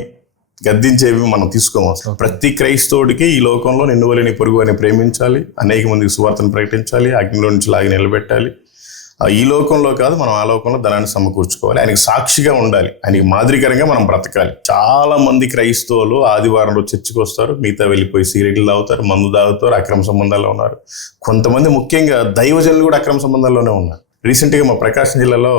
గద్దించేవి మనం తీసుకోము. ప్రతి క్రైస్తవుడికి ఈ లోకంలో నిన్ను వలె నీ పొరుగు వారిని ప్రేమించాలి, అనేక మందికి సువార్తను ప్రకటించాలి, అగ్నిలో నుంచి లాగి నిలబెట్టాలి. ఈ లోకంలో కాదు, మనం ఆ లోకంలో ధనాన్ని సమకూర్చుకోవాలి, ఆయనకి సాక్షిగా ఉండాలి, ఆయనకి మాదిరికరంగా మనం బ్రతకాలి. చాలా మంది క్రైస్తవులు ఆదివారంలో చర్చికి వస్తారు, మిగతా వెళ్ళిపోయి సిగరెట్లు తాగుతారు, మందు తాగుతారు, అక్రమ సంబంధాల్లో ఉన్నారు. కొంతమంది ముఖ్యంగా దైవజనులు కూడా అక్రమ సంబంధాల్లోనే ఉన్నారు. రీసెంట్గా మా ప్రకాశం జిల్లాలో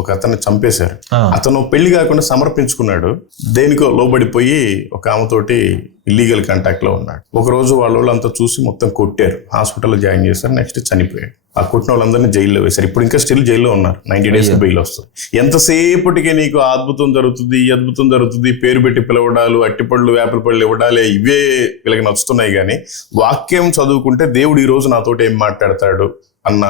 ఒక అతన్ని చంపేశారు. అతను పెళ్లి కాకుండా సమర్పించుకున్నాడు, దేనికో లోబడిపోయి ఒక ఆమెతోటి ఇల్లీగల్ కాంటాక్ట్ లో ఉన్నాడు. ఒక రోజు వాళ్ళంతా చూసి మొత్తం కొట్టారు, హాస్పిటల్లో జాయిన్ చేశారు, నెక్స్ట్ చనిపోయాడు. ఆ కొట్టిన వాళ్ళందరినీ జైల్లో వేశారు. ఇప్పుడు ఇంకా స్టిల్ జైల్లో ఉన్నారు. 90 days బెయిల్ వస్తుంది. ఎంతసేపటికి నీకు అద్భుతం జరుగుతుంది, ఈ అద్భుతం జరుగుతుంది, పేరు పెట్టి పిలవడాలు, అట్టిపళ్ళు వేపల పళ్ళు ఇవ్వడాలే ఇవే వీళ్ళకి నచ్చుతున్నాయి. కానీ వాక్యం చదువుకుంటే దేవుడు ఈ రోజు నాతోటి ఏం మాట్లాడతాడు అన్న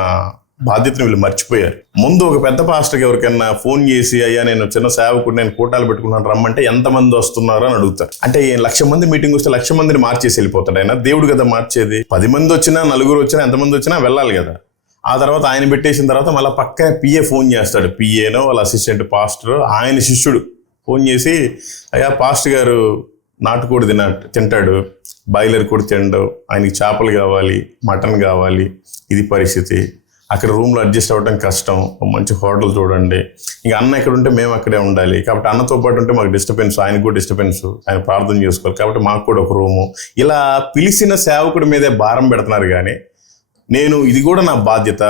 బాధ్యతను వీళ్ళు మర్చిపోయారు. ముందు ఒక పెద్ద పాస్టర్కి ఎవరికైనా ఫోన్ చేసి, అయ్యా నేను చిన్న సేవకుడు, నేను కూటాలు పెట్టుకున్నాను రమ్మంటే ఎంతమంది వస్తున్నారు అని అడుగుతారు. అంటే 1,00,000 మంది మీటింగ్ వస్తే 1,00,000 మందిని మార్చేసి వెళ్ళిపోతాడు ఆయన. దేవుడు కదా మార్చేది. 10 మంది వచ్చినా, 4 వచ్చినా, ఎంతమంది వచ్చినా వెళ్ళాలి కదా. ఆ తర్వాత ఆయన పెట్టేసిన తర్వాత మళ్ళీ పక్కన పిఏ ఫోన్ చేస్తాడు. పిఏనో వాళ్ళ అసిస్టెంట్ పాస్టర్, ఆయన శిష్యుడు ఫోన్ చేసి, అయ్యా పాస్టర్ గారు నాటుకోడి తింటాడు, బాయిలర్ కూడా తినడు, ఆయనకి చేపలు కావాలి, మటన్ కావాలి, ఇది పరిస్థితి. అక్కడ రూమ్లో అడ్జస్ట్ అవ్వడం కష్టం, మంచి హోటల్ చూడండి. ఇంకా అన్న ఎక్కడ ఉంటే మేము అక్కడే ఉండాలి, కాబట్టి అన్నతో పాటు ఉంటే మాకు డిస్టర్బెన్స్, ఆయనకు కూడా డిస్టర్బెన్స్, ఆయన ప్రార్థన చేసుకోవాలి, కాబట్టి మాకు కూడా ఒక రూము. ఇలా పిలిచిన సేవకుడి మీదే భారం పెడుతున్నారు. కానీ నేను ఇది కూడా నా బాధ్యత,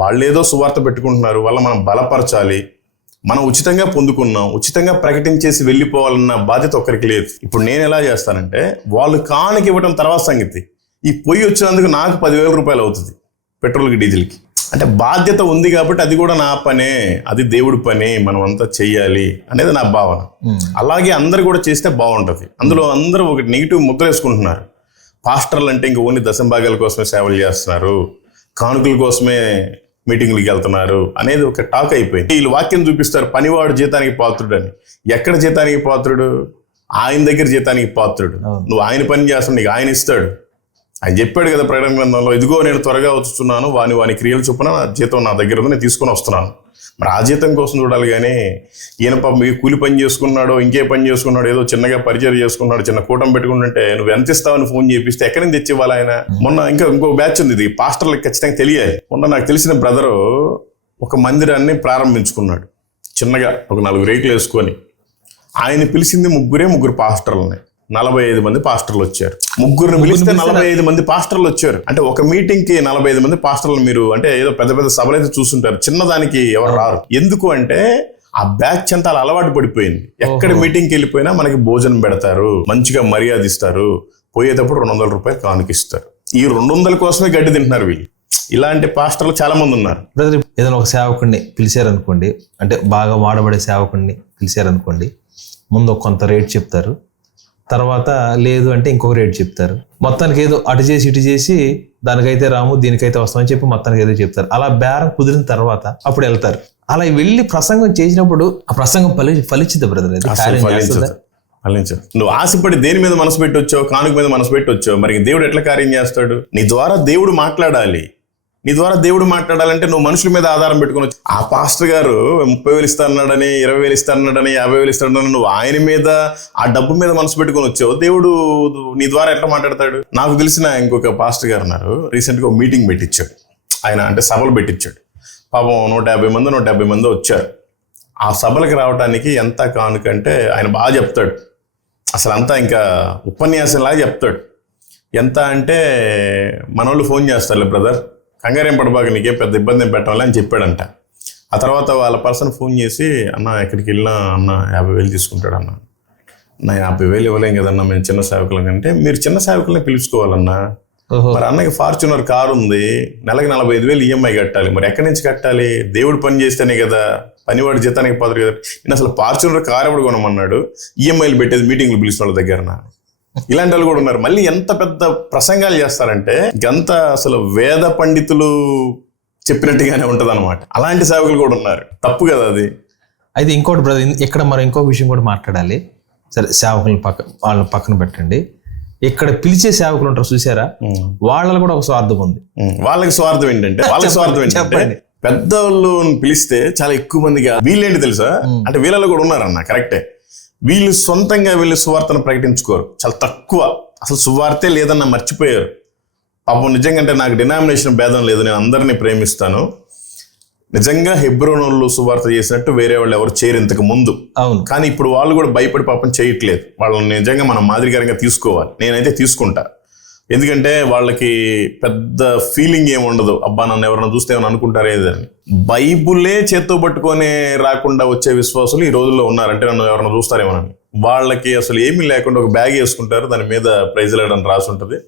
వాళ్ళేదో సువార్త పెట్టుకుంటున్నారు, వాళ్ళ మనం బలపరచాలి, మనం ఉచితంగా పొందుకున్నాం, ఉచితంగా ప్రకటించేసి వెళ్ళిపోవాలన్న బాధ్యత ఒక్కరికి లేదు. ఇప్పుడు నేను ఎలా చేస్తానంటే, వాళ్ళు కానుక ఇవ్వడం తర్వాత సంగతి, ఈ పొయ్యి వచ్చినందుకు నాకు 10,000 రూపాయలు అవుతుంది పెట్రోల్కి, డీజిల్కి. అంటే బాధ్యత ఉంది కాబట్టి అది కూడా నా పనే, అది దేవుడి పని, మనం అంతా చెయ్యాలి అనేది నా భావన. అలాగే అందరు కూడా చేస్తే బాగుంటుంది. అందులో అందరూ ఒక నెగిటివ్ ముద్ర వేసుకుంటున్నారు. పాస్టర్లు అంటే ఇంకా ఓన్లీ దశంభాగాల కోసమే సేవలు చేస్తున్నారు, కానుకల కోసమే మీటింగ్లకి వెళ్తున్నారు అనేది ఒక టాక్ అయిపోయింది. వీళ్ళు వాక్యం చూపిస్తారు, పనివాడు జీతానికి పాత్రుడు అని. ఎక్కడ జీతానికి పాత్రుడు? ఆయన దగ్గర జీతానికి పాత్రుడు. నువ్వు ఆయన పని చేస్తావు, నీకు ఆయన ఇస్తాడు. ఆయన చెప్పాడు కదా ప్రకటన గ్రంథంలో, ఇదిగో నేను త్వరగా వచ్చుతున్నాను, వాని క్రియలు చొప్పున జీతం నా దగ్గర ఉంది, నేను తీసుకొని వస్తున్నాను. మరి ఆ జీతం కోసం చూడాలి. కానీ ఈయన పాపం కూలి పని చేసుకున్నాడో, ఇంకే పని చేసుకున్నాడు, ఏదో చిన్నగా పరిచయం చేసుకున్నాడు, చిన్న కూటం పెట్టుకుంటుంటే నువ్వు ఎంత ఇస్తావని ఫోన్ చేపిస్తే ఎక్కడి నుంచి తెచ్చి ఇవ్వాలి ఆయన? మొన్న ఇంకో బ్యాచ్ ఉంది, ఇది పాస్టర్లకు ఖచ్చితంగా తెలియాలి. మొన్న నాకు తెలిసిన బ్రదరు ఒక మందిరాన్ని ప్రారంభించుకున్నాడు చిన్నగా, ఒక 4 రేకులు వేసుకొని. ఆయన పిలిచింది ముగ్గురు పాస్టర్లని. 45 మంది పాస్టర్లు వచ్చారు. ముగ్గురిని పిలిస్తే 45 మంది పాస్టర్లు వచ్చారు. అంటే ఒక మీటింగ్ కి 45 మంది పాస్టర్లు. మీరు అంటే ఏదో పెద్ద పెద్ద సభలు అయితే చూస్తుంటారు, చిన్నదానికి ఎవరు రారు. ఎందుకు అంటే ఆ బ్యాచ్ అంతా అలవాటు పడిపోయింది. ఎక్కడ మీటింగ్కి వెళ్ళిపోయినా మనకి భోజనం పెడతారు, మంచిగా మర్యాద ఇస్తారు, పోయేటప్పుడు 200 రూపాయలు కానుకిస్తారు. ఈ 200 కోసమే గడ్డి తింటున్నారు వీళ్ళు. ఇలాంటి పాస్టర్లు చాలా మంది ఉన్నారు. ఏదైనా ఒక సేవకుడిని పిలిచారనుకోండి, అంటే బాగా వాడబడే సేవకుడిని పిలిచారనుకోండి, ముందు కొంత రేట్ చెప్తారు, తర్వాత లేదు అంటే ఇంకొక రేట్ చెప్తారు. మొత్తానికి ఏదో అటు చేసి ఇటు చేసి దానికైతే రాము, దీనికైతే వస్తామని చెప్పి మొత్తానికి ఏదో చెప్తారు. అలా బేరం కుదిరిన తర్వాత అప్పుడు వెళ్తారు. అలా వెళ్ళి ప్రసంగం చేసినప్పుడు ఆ ప్రసంగం ఫలించింది బ్రదర్? ఫలించదు. నువ్వు ఆశపడి దేని మీద మనసు పెట్టి వచ్చావు? కానుక మీద మనసు పెట్టి వచ్చావు. మరి దేవుడు ఎట్లా కార్యం చేస్తాడు? నీ ద్వారా దేవుడు మాట్లాడాలి. నీ ద్వారా దేవుడు మాట్లాడాలంటే నువ్వు మనుషుల మీద ఆధారం పెట్టుకుని వచ్చి, ఆ పాస్టర్ గారు 30,000 ఇస్తానన్నాడని, 20,000 ఇస్తానన్నాడని, 50,000 ఇస్తానని నువ్వు ఆయన మీద ఆ డబ్బు మీద మనసు పెట్టుకుని వచ్చావు. దేవుడు నీ ద్వారా ఎట్లా మాట్లాడతాడు? నాకు తెలిసిన ఇంకొక పాస్టర్ గారు ఉన్నారు, రీసెంట్గా మీటింగ్ పెట్టించాడు ఆయన, అంటే సభలు పెట్టించాడు. పాపం 150 మంది వచ్చారు. ఆ సభలకు రావడానికి ఎంత కానుకంటే ఆయన బాగా చెప్తాడు, అసలు అంతా ఇంకా ఉపన్యాసంలాగా చెప్తాడు. ఎంత అంటే మనోళ్ళు ఫోన్ చేస్తారులే బ్రదర్, కంగారేం పడబాక, నీకేం పెద్ద ఇబ్బంది ఏం పెట్టాలి అని చెప్పాడంట. ఆ తర్వాత వాళ్ళ పర్సన్ ఫోన్ చేసి, అన్న ఎక్కడికి వెళ్ళినా అన్న 50,000 తీసుకుంటాడు అన్న. నేను 50,000 ఇవ్వలేం కదన్నా, మేము చిన్న సేవకులం కంటే. మీరు చిన్న సేవకులనే పిలుచుకోవాలన్నా. మరి అన్నకి ఫార్చునర్ కారు ఉంది, నెలకి 45,000 ఈఎంఐ కట్టాలి. మరి ఎక్కడి నుంచి కట్టాలి? దేవుడు పని చేస్తేనే కదా, పనివాడి జీతానికి పదరు కదా. నేను అసలు ఫార్చునర్ కారు ఎవడు కొనమన్నాడు, ఈఎంఐలు పెట్టేది మీటింగ్లు పిలిచిన వాళ్ళ దగ్గర. ఇలాంటి వాళ్ళు కూడా ఉన్నారు. మళ్ళీ ఎంత పెద్ద ప్రసంగాలు చేస్తారంటే గంత అసలు వేద పండితులు చెప్పినట్టుగానే ఉంటది అనమాట. అలాంటి సేవకులు కూడా ఉన్నారు. తప్పు కదా అది. అయితే ఇంకోటి బ్రదర్, ఇక్కడ మనం ఇంకో విషయం కూడా మాట్లాడాలి. సరే, సేవకులను వాళ్ళని పక్కన పెట్టండి. ఇక్కడ పిలిచే సేవకులు ఉంటారు చూసారా, వాళ్ళలో కూడా ఒక స్వార్థం ఉంది. వాళ్ళకి స్వార్థం ఏంటంటే పెద్దవాళ్ళు పిలిస్తే చాలా ఎక్కువ మందిగా వీళ్ళేంటి తెలుసా, అంటే వీళ్ళలో కూడా ఉన్నారన్న, కరెక్టే. వీళ్ళు సొంతంగా వీళ్ళు సువార్తను ప్రకటించుకోరు, చాలా తక్కువ. అసలు సువార్తే లేదన్న మర్చిపోయారు. పాపం నిజంగా అంటే నాకు డినామినేషన్ భేదం లేదు, నేను అందరినీ ప్రేమిస్తాను. నిజంగా హెబ్రోన్ వాళ్ళు సువార్త చేసినట్టు వేరే వాళ్ళు ఎవరు చేయరు ఇంతకు ముందు. అవును. కానీ ఇప్పుడు వాళ్ళు కూడా భయపడి పాపం చేయట్లేదు. వాళ్ళని నిజంగా మనం మాదిరికరంగా తీసుకోవాలి. నేనైతే తీసుకుంటా. ఎందుకంటే వాళ్ళకి పెద్ద ఫీలింగ్ ఏమి ఉండదు, అబ్బా నన్ను ఎవరైనా చూస్తే ఏమైనా అనుకుంటారే అని. బైబులే చేత్తో పట్టుకొని రాకుండా వచ్చే విశ్వాసులు ఈ రోజుల్లో ఉన్నారంటే నన్ను ఎవరైనా చూస్తారేమోనని. వాళ్ళకి అసలు ఏమీ లేకుండా ఒక బ్యాగ్ వేసుకుంటారు, దాని మీద ప్రైజ్ లేడని రాసి ఉంటుంది,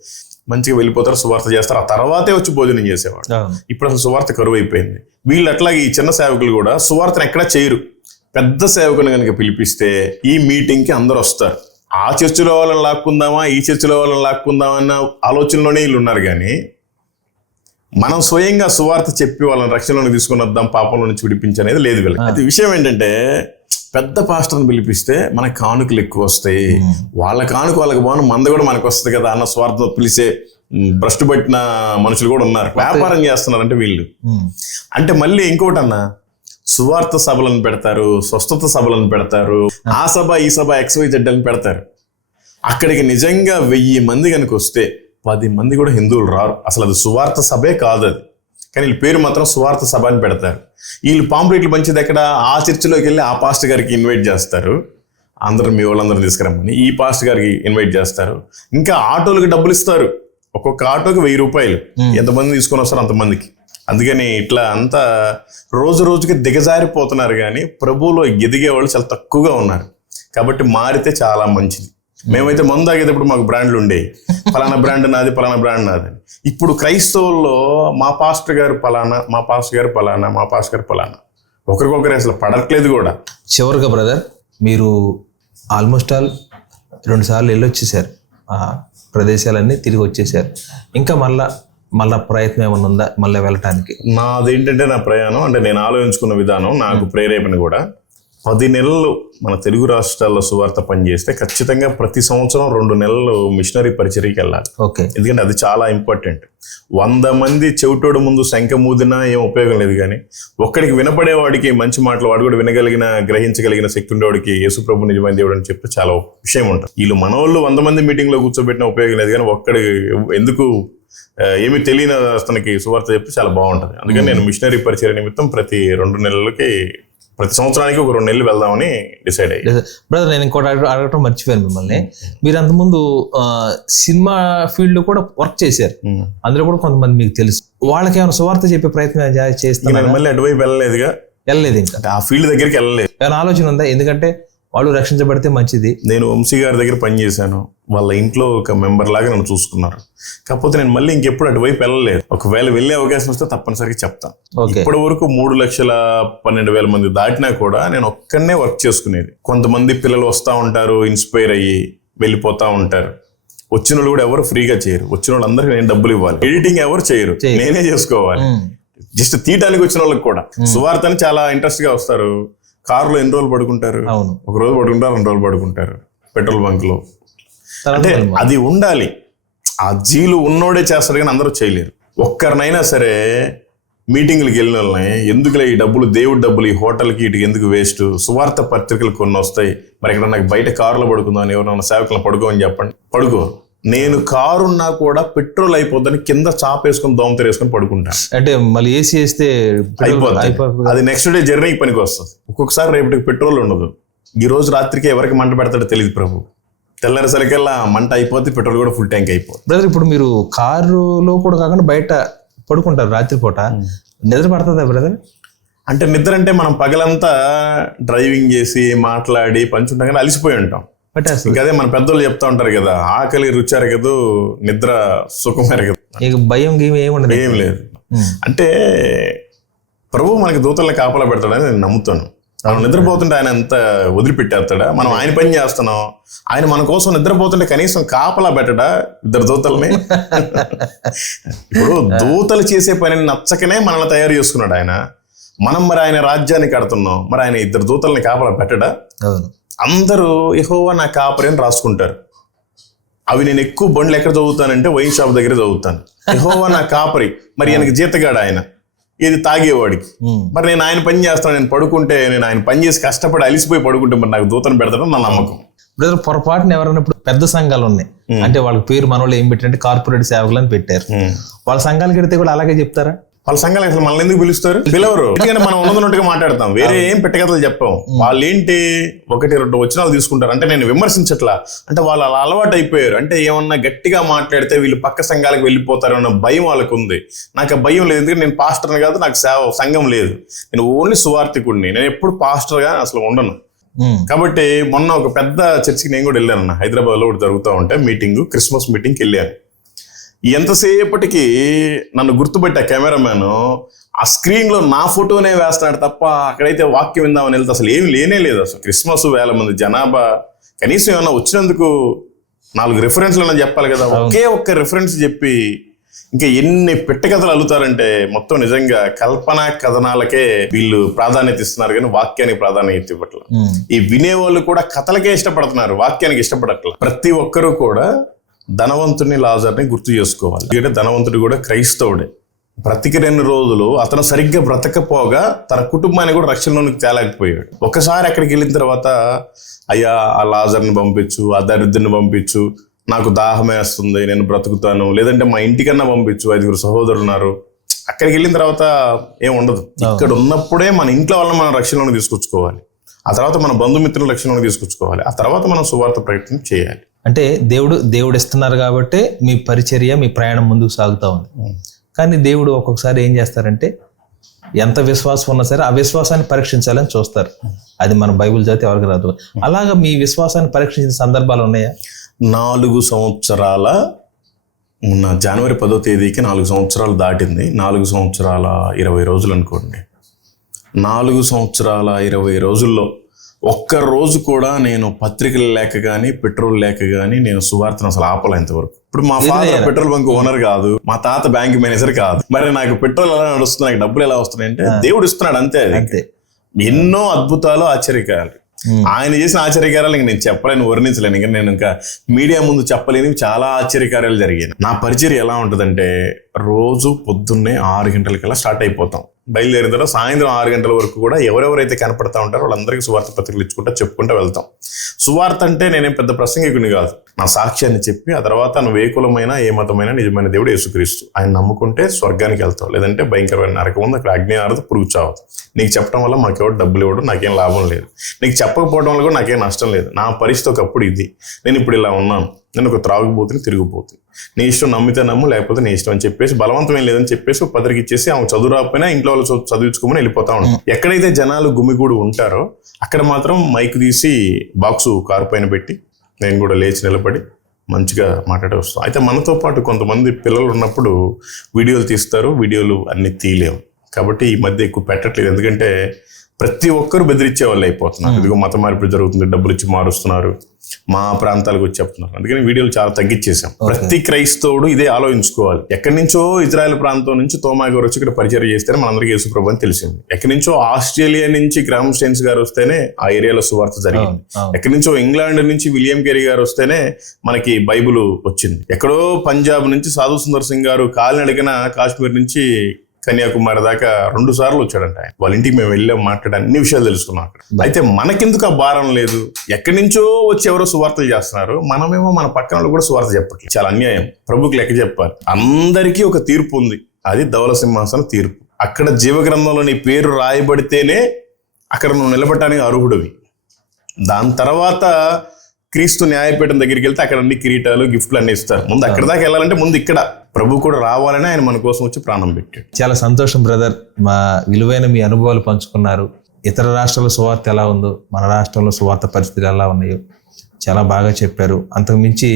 మంచిగా వెళ్ళిపోతారు, సువార్త చేస్తారు, ఆ తర్వాతే వచ్చి భోజనం చేసేవాడు. ఇప్పుడు అసలు సువార్త కరువు అయిపోయింది. వీళ్ళు అట్లాగే ఈ చిన్న సేవకులు కూడా సువార్తను ఎక్కడా చేయరు. పెద్ద సేవకుని కనుక పిలిపిస్తే ఈ మీటింగ్కి అందరూ వస్తారు. ఆ చర్చిలో వాళ్ళని లాక్కుందామా, ఈ చర్చిలో వాళ్ళని లాక్కుందామా అన్న ఆలోచనలోనే వీళ్ళు ఉన్నారు. కానీ మనం స్వయంగా సువార్త చెప్పి వాళ్ళని రక్షణలోకి తీసుకుని వద్దాం, పాపంలో నుంచి విడిపించనేది లేదు వీళ్ళకి. అయితే విషయం ఏంటంటే, పెద్ద పాస్టర్ని పిలిపిస్తే మనకి కానుకలు ఎక్కువ వస్తాయి, వాళ్ళ కానుక వాళ్ళకి బాగుంది, మంద కూడా మనకు వస్తుంది కదా అన్న స్వార్థం పిలిచే భ్రష్టు పట్టిన మనుషులు కూడా ఉన్నారు. వ్యాపారం చేస్తున్నారంటే వీళ్ళు. అంటే మళ్ళీ ఇంకోటి అన్న, సువార్త సభలను పెడతారు, స్వస్థత సభలను పెడతారు, ఆ సభ ఈ సభ XYZ అని పెడతారు. అక్కడికి నిజంగా 1000 మంది కనుక వస్తే 10 మంది కూడా హిందువులు రారు. అసలు అది సువార్త సభే కాదు అది. కానీ వీళ్ళ పేరు మాత్రం సువార్త సభ అని పెడతారు. వీళ్ళు పాంప్లెట్లు పంచేది ఎక్కడ, ఆ చర్చిలోకి వెళ్ళి ఆ పాస్టర్ గారికి ఇన్వైట్ చేస్తారు, అందరూ మీ వాళ్ళందరూ తీసుకురమ్మని ఈ పాస్టర్ గారికి ఇన్వైట్ చేస్తారు. ఇంకా ఆటోలకు డబ్బులు ఇస్తారు, ఒక్కొక్క ఆటోకి 1000 రూపాయలు. ఎంతమంది తీసుకొని వస్తారు అంతమందికి. అందుకని ఇట్లా అంతా రోజు రోజుకి దిగజారిపోతున్నారు. కానీ ప్రభువులో ఎదిగే వాళ్ళు చాలా తక్కువగా ఉన్నారు. కాబట్టి మారితే చాలా మంచిది. మేమైతే మందు తాగేటప్పుడు మాకు బ్రాండ్లు ఉండేవి, పలానా బ్రాండ్ నాది, పలానా బ్రాండ్ నాది. ఇప్పుడు క్రైస్తవుల్లో మా పాస్టర్ గారు పలానా, మా పాస్టర్ గారు పలానా, మా పాస్టర్ గారు పలానా, ఒకరికొకరు అసలు పడట్లేదు కూడా. చివరిగా బ్రదర్, మీరు ఆల్మోస్ట్ 2 సార్లు వెళ్ళొచ్చేసారు, ప్రదేశాలన్నీ తిరిగి వచ్చేసారు. ఇంకా మళ్ళా ప్రయత్నం ఏమైనా ఉందా మళ్ళీ వెళ్ళటానికి? నాదేంటంటే నా ప్రయాణం అంటే నేను ఆలోచించుకున్న విధానం, నాకు ప్రేరేపణ కూడా 10 నెలలు మన తెలుగు రాష్ట్రాల్లో సువార్త పనిచేస్తే ఖచ్చితంగా ప్రతి సంవత్సరం 2 నెలలు మిషనరీ పరిచర్యకి వెళ్ళాలి. ఓకే. ఎందుకంటే అది చాలా ఇంపార్టెంట్. 100 మంది చెవిటోడు ముందు శంఖ మూదినా ఏం ఉపయోగం లేదు. కానీ ఒక్కడికి వినపడేవాడికి మంచి మాటలు, వాడు కూడా వినగలిగిన గ్రహించగలిగిన శక్తి ఉండేవాడికి యేసు ప్రభు నిజమైన దేవుడు అని చెప్తే చాలా విషయం ఉంటుంది. వీళ్ళు మనోళ్ళు 100 మంది మీటింగ్లో కూర్చోబెట్టిన ఉపయోగం లేదు. కానీ ఒక్కడి ఎందుకు ఏమి తెలియని అతనికి సువార్త చెప్తే చాలా బాగుంటుంది. అందుకని నేను మిషనరీ పరిచర్య నిమిత్తం ప్రతి 2 నెలలకి, ప్రతి సంవత్సరానికి ఒక 2 నెలలు వెళ్దామని డిసైడ్ అయ్యి. బ్రదర్, నేను ఇంకోటి అడగటం మర్చిపోయాను మిమ్మల్ని. మీరు అంతకుముందు సినిమా ఫీల్డ్ లో కూడా వర్క్ చేశారు, అందులో కూడా కొంతమంది మీకు తెలుసు. వాళ్ళకి ఏమైనా సువార్త చెప్పే ప్రయత్నం చేస్తాను? మళ్ళీ అటువైపు వెళ్ళలేదు, ఇంకా ఆ ఫీల్డ్ దగ్గరికి వెళ్ళలేదు. ఏమైనా ఆలోచన ఉందా? ఎందుకంటే వాళ్ళు రక్షించబడితే మంచిది. నేను వంశీ గారి దగ్గర పనిచేశాను, వాళ్ళ ఇంట్లో ఒక మెంబర్ లాగా నన్ను చూసుకున్నారు. కాకపోతే నేను మళ్ళీ ఇంకెప్పుడు అటువైపు వెళ్ళలేదు. ఒకవేళ వెళ్ళే అవకాశం వస్తే తప్పనిసరిగా చెప్తాను. ఇప్పటి వరకు 3,12,000 మంది దాటినా కూడా నేను ఒక్కనే వర్క్ చేసుకునేది. కొంతమంది పిల్లలు వస్తూ ఉంటారు, ఇన్స్పైర్ అయ్యి వెళ్ళిపోతూ ఉంటారు. వచ్చిన వాళ్ళు కూడా ఎవరు ఫ్రీగా చేయరు. వచ్చిన వాళ్ళందరికీ నేను డబ్బులు ఇవ్వాలి. ఎడిటింగ్ ఎవరు చేయరు, నేనే చేసుకోవాలి. జస్ట్ తీయటానికి వచ్చిన వాళ్ళకి కూడా సువార్తని చాలా ఇంట్రెస్ట్ గా వస్తారు. కారులో ఎన్ని రోజులు పడుకుంటారు? ఒక రోజు పడుకుంటారు, 2 రోజులు పడుకుంటారు పెట్రోల్ బంక్ లో. అంటే అది ఉండాలి. ఆ జీలు ఉన్నోడే చేస్తాడు, కానీ అందరూ చేయలేరు. ఒక్కరినైనా సరే మీటింగ్లకు వెళ్ళిన వాళ్ళని, ఎందుకులే ఈ డబ్బులు, దేవుడి డబ్బులు ఈ హోటల్కి ఇటుకి ఎందుకు వేస్ట్, సువార్త పత్రికలు కొన్ని వస్తాయి, మరి ఇక్కడ నాకు బయట కారులో పడుకుందామని ఎవరైనా సేవకులను పడుకోమని చెప్పండి, పడుకో. నేను కారున్నా కూడా పెట్రోల్ అయిపోద్దని కింద చాపేసుకొని దోమతెర వేసుకొని పడుకుంటాను. అంటే మళ్ళీ ఏసీ వేస్తే అయిపోతుంది. అది నెక్స్ట్ డే జర్నీకి పనికి వస్తుంది. ఒక్కొక్కసారి రేపటికి పెట్రోల్ ఉండదు. ఈ రోజు రాత్రికి ఎవరికి మంట పెడతాడో తెలియదు ప్రభు. తెల్లారేసరికల్లా మంట అయిపోతే పెట్రోల్ కూడా ఫుల్ ట్యాంక్ అయిపోతుంది. బ్రదర్, ఇప్పుడు మీరు కారులో కూడా కాకుండా బయట పడుకుంటారు రాత్రిపూట, నిద్ర పడుతుందా బ్రదర్? అంటే నిద్ర అంటే మనం పగలంతా డ్రైవింగ్ చేసి మాట్లాడి పంచుంటాం కానీ అలసిపోయి ఉంటాం. బట్ అసలు ఇంకా అదే మన పెద్దోళ్ళు చెప్తా ఉంటారు కదా, ఆకలి రుచి అరగదు, నిద్ర సుఖం అరగదు. ఇక భయం గేమ్ ఏముండదు. ఏం లేదు. అంటే ప్రభు మనకి దూతల్ని కాపలా పెడతాడని నేను నమ్ముతాను. మనం నిద్రపోతుంటే ఆయన ఎంత వదిలిపెట్టేస్తాడా? మనం ఆయన పని చేస్తున్నాం, ఆయన మన కోసం నిద్రపోతుంటే కనీసం కాపలా పెట్టడా 2 దూతల్ని? ఇప్పుడు దూతలు చేసే పనిని నచ్చకనే మనల్ని తయారు చేసుకున్నాడు ఆయన. మనం మరి ఆయన రాజ్యాన్ని కడుతున్నాం, మరి ఆయన 2 దూతల్ని కాపలా పెట్టడా? అవును. అందరూ యెహోవా నా కాపరి అని రాసుకుంటారు. అవి నేను ఎక్కువ బండ్లు ఎక్కడ చదువుతానంటే వైన్ షాప్ దగ్గర చదువుతాను. యెహోవా నా కాపరి, మరి ఆయనకి జీతగాడు ఆయన, ఇది తాగేవాడికి. మరి నేను ఆయన పని చేస్తాను, నేను పడుకుంటే, నేను ఆయన పని చేసి కష్టపడి అలిసిపోయి పడుకుంటే మరి నాకు దూతను పెడతాడని నా నమ్మకం. బ్రదర్ పొరపాటున ఎవరైనా ఇప్పుడు పెద్ద సంఘాలు ఉన్నాయి అంటే వాళ్ళకి పేరు మనోళ్ళు ఏం పెట్టారంటే కార్పొరేట్ సేవకులు అని పెట్టారు. వాళ్ళ సంఘాలకు వెడితే కూడా అలాగే చెప్తారా? వాళ్ళ సంఘాలు అసలు మనల్ని ఎందుకు పిలుస్తారు? పిలవరు. ఎందుకంటే మనం ఉన్నట్టుగా మాట్లాడతాం, వేరే ఏం పెట్టగతలు చెప్పాం. వాళ్ళు ఏంటి 1-2 వచనాలు తీసుకుంటారు. అంటే నేను విమర్శించట్లా, అంటే వాళ్ళు అలా అలవాటు అయిపోయారు. అంటే ఏమన్నా గట్టిగా మాట్లాడితే వీళ్ళు పక్క సంఘాలకు వెళ్ళిపోతారు అన్న భయం వాళ్ళకు ఉంది. నాకు ఆ భయం లేదు, ఎందుకంటే నేను పాస్టర్ని కాదు, నాకు సంఘం లేదు, నేను ఓన్లీ సువార్థికుడిని. నేను ఎప్పుడు పాస్టర్గా అసలు ఉండను. కాబట్టి మొన్న ఒక పెద్ద చర్చికి నేను కూడా వెళ్ళాను. హైదరాబాద్లో ఒకటి జరుగుతూ ఉంటే మీటింగ్, క్రిస్మస్ మీటింగ్కి వెళ్ళాను. ఎంతసేపటికి నన్ను గుర్తుపెట్టే కెమెరామ్యాన్ ఆ స్క్రీన్ లో నా ఫోటోనే వేస్తున్నాడు తప్ప అక్కడైతే వాక్యం విందామని వెళ్తే అసలు ఏమి లేనే లేదు. అసలు క్రిస్మస్ 1000 మంది జనాభా, కనీసం ఏమన్నా వచ్చినందుకు 4 రిఫరెన్స్లు అన్నా చెప్పాలి కదా. ఒకే ఒక్క రిఫరెన్స్ చెప్పి ఇంకా ఎన్ని పెట్టకథలు అల్లుతారంటే మొత్తం నిజంగా కల్పనా కథనాలకే వీళ్ళు ప్రాధాన్యత ఇస్తున్నారు కానీ వాక్యానికి ప్రాధాన్యత ఇవ్వట్లేదు. ఈ వినేవాళ్ళు కూడా కథలకే ఇష్టపడుతున్నారు, వాక్యానికి ఇష్టపడట్లేదు. ప్రతి ఒక్కరూ కూడా ధనవంతుని లాజర్ని గుర్తు చేసుకోవాలి. ఎందుకంటే ధనవంతుడు కూడా క్రైస్తవుడే. బ్రతికి 2 రోజులు అతను సరిగ్గా బ్రతకపోగా తన కుటుంబాన్ని కూడా రక్షణలోనికి తేలేకపోయాడు. ఒకసారి అక్కడికి వెళ్ళిన తర్వాత అయ్యా ఆ లాజర్ని పంపించు, ఆ దరిద్రుని పంపించు, నాకు దాహం వేస్తుంది, నేను బ్రతుకుతాను, లేదంటే మా ఇంటికన్నా పంపించు, 5 సహోదరులు ఉన్నారు. అక్కడికి వెళ్ళిన తర్వాత ఏం ఉండదు. ఇక్కడ ఉన్నప్పుడే మన ఇంట్లో వాళ్ళని మనం రక్షణలోకి తీసుకొచ్చుకోవాలి, ఆ తర్వాత మన బంధుమిత్రుల రక్షణలోకి తీసుకొచ్చుకోవాలి, ఆ తర్వాత మనం సువార్త ప్రయత్నం చేయాలి. అంటే దేవుడు ఇస్తున్నారు కాబట్టి మీ పరిచర్య, మీ ప్రయాణం ముందుకు సాగుతూ ఉంది. కానీ దేవుడు ఒక్కొక్కసారి ఏం చేస్తారంటే ఎంత విశ్వాసం ఉన్నా సరే ఆ విశ్వాసాన్ని పరీక్షించాలని చూస్తారు. అది మన బైబిల్ చదివితే ఎవరికి రాదు. అలాగా మీ విశ్వాసాన్ని పరీక్షించిన సందర్భాలు ఉన్నాయా? 4 సంవత్సరాల జనవరి 10వ తేదీకి 4 సంవత్సరాలు దాటింది. 4 సంవత్సరాల 20 రోజులు అనుకోండి. 4 సంవత్సరాల 20 రోజుల్లో ఒక్క రోజు కూడా నేను పత్రికలు లేక కానీ పెట్రోల్ లేక కానీ నేను సువార్తను అసలు ఆపలే ఇంతవరకు. ఇప్పుడు మా ఫాదర్ పెట్రోల్ బంక్ ఓనర్ కాదు, మా తాత బ్యాంక్ మేనేజర్ కాదు. మరి నాకు పెట్రోల్ ఎలా నడుస్తుంది, నాకు డబ్బులు ఎలా వస్తున్నాయి అంటే దేవుడు ఇస్తున్నాడు అంతే. అది ఎన్నో అద్భుతాలు, ఆశ్చర్యకారాలు ఆయన చేసిన ఆశ్చర్యకారాలు ఇంక నేను చెప్పలేను, వర్ణించలేను. ఇంకా నేను ఇంకా మీడియా ముందు చెప్పలేనివి చాలా ఆశ్చర్యకార్యాలు జరిగాయి. నా పరిచర్య ఎలా ఉంటుందంటే రోజు పొద్దున్నే 6 గంటలకల్లా స్టార్ట్ అయిపోతాం. బయలుదేరిన తర్వాత సాయంత్రం 6 గంటల వరకు కూడా ఎవరెవరైతే కనపడతా ఉంటారో వాళ్ళందరికీ సువార్త పత్రికలు ఇచ్చుకుంటా చెప్పుకుంటూ వెళ్తాం. సువార్త అంటే నేనేం పెద్ద ప్రసంగికుని కాదు, నా సాక్ష్యాన్ని చెప్పి ఆ తర్వాత నువ్వు ఏ కులమైనా ఏ మతమైనా నిజమైన దేవుడు యేసుక్రీస్తు, ఆయన నమ్ముకుంటే స్వర్గానికి వెళ్తావు, లేదంటే భయంకరమైన నరకం ఉంది, అక్కడ అగ్ని ఆరదు, పురుగు చావదు. నీకు చెప్పడం వల్ల మాకెవరు డబ్బులు ఇవ్వడం, నాకేం లాభం లేదు, నీకు చెప్పకపోవడం వల్ల కూడా నాకేం నష్టం లేదు. నా పరిస్థితి ఒకప్పుడు ఇది, నేను ఇప్పుడు ఇలా ఉన్నాను, నేను ఒక త్రాగుబోతుని, తిరిగిపోతుంది, నీ ఇష్టం, నమ్మితే నమ్ము లేకపోతే నీ ఇష్టం అని చెప్పేసి బలవంతం ఏం లేదని చెప్పేసి ఒక పత్రిక ఇచ్చేసి ఆమె చదువు రాకపోయినా ఇంట్లో వాళ్ళు చదివించుకోమని వెళ్ళిపోతా ఉంటాం. ఎక్కడైతే జనాలు గుమిగూడు ఉంటారో అక్కడ మాత్రం మైక్ తీసి బాక్సు కారు పైన పెట్టి నేను కూడా లేచి నిలబడి మంచిగా మాట్లాడి వస్తాం. అయితే మనతో పాటు కొంతమంది పిల్లలు ఉన్నప్పుడు వీడియోలు తీస్తారు, వీడియోలు అన్ని తీయలేము కాబట్టి ఈ మధ్య ఎక్కువ పెట్టట్లేదు. ఎందుకంటే ప్రతి ఒక్కరు బెదిరించే వాళ్ళు అయిపోతున్నారు. ఇదిగో మత మార్పిడి జరుగుతుంది, డబ్బులు ఇచ్చి మారుస్తున్నారు, మా ప్రాంతాలకు వచ్చి చెప్తున్నారు. అందుకని వీడియోలు చాలా తగ్గించేసాం. ప్రతి క్రైస్తవుడు ఇదే ఆలోచించుకోవాలి. ఎక్కడి నుంచో ఇజ్రాయెల్ ప్రాంతం నుంచి తోమా గారు వచ్చి ఇక్కడ పరిచయం చేస్తేనే మనందరికీ యేసు ప్రభు అని తెలిసింది. ఎక్కడి నుంచో ఆస్ట్రేలియా నుంచి గ్రామ్ స్టెయిన్స్ గారు వస్తేనే ఆ ఏరియాలో సువార్త జరిగింది. ఎక్కడి నుంచో ఇంగ్లాండ్ నుంచి విలియం కేరీ గారు వస్తేనే మనకి బైబుల్ వచ్చింది. ఎక్కడో పంజాబ్ నుంచి సాధు సుందర్ సింగ్ గారు కాలినడకన కాశ్మీర్ నుంచి కన్యాకుమారి దాకా 2 సార్లు వచ్చాడంట. వాళ్ళ ఇంటికి మేము వెళ్ళాం, మాట్లాడి అన్ని విషయాలు తెలుసుకున్నాం అక్కడ. అయితే మనకెందుకు ఆ భారం లేదు? ఎక్కడి నుంచో వచ్చి ఎవరో సువార్తలు చేస్తున్నారు, మనమేమో మన పక్కన వాళ్ళు కూడా సువార్త చెప్పట్లేదు. చాలా అన్యాయం. ప్రభుకి లెక్క చెప్పాలి. అందరికీ ఒక తీర్పు ఉంది, అది ధవల సింహాసన తీర్పు. అక్కడ జీవగ్రంథంలో నీ పేరు రాయబడితేనే అక్కడ నువ్వు నిలబడటానికి అర్హుడివి. దాని తర్వాత క్రీస్తు న్యాయపీఠం దగ్గరికి వెళ్తే అక్కడ అన్ని కిరీటాలు, గిఫ్ట్లు అన్ని ఇస్తారు. ముందు అక్కడ దాకా వెళ్ళాలంటే ముందు ఇక్కడ ప్రభు కూడా రావాలని ఆయన మన కోసం వచ్చి ప్రాణం పెట్టాడు. చాలా సంతోషం బ్రదర్, మా విలువైన మీ అనుభవాలు పంచుకున్నారు. ఇతర రాష్ట్రాల సువార్త ఎలా ఉందో, మన రాష్ట్రంలో సువార్త పరిస్థితులు ఎలా ఉన్నాయో చాలా బాగా చెప్పారు. అంతకుమించి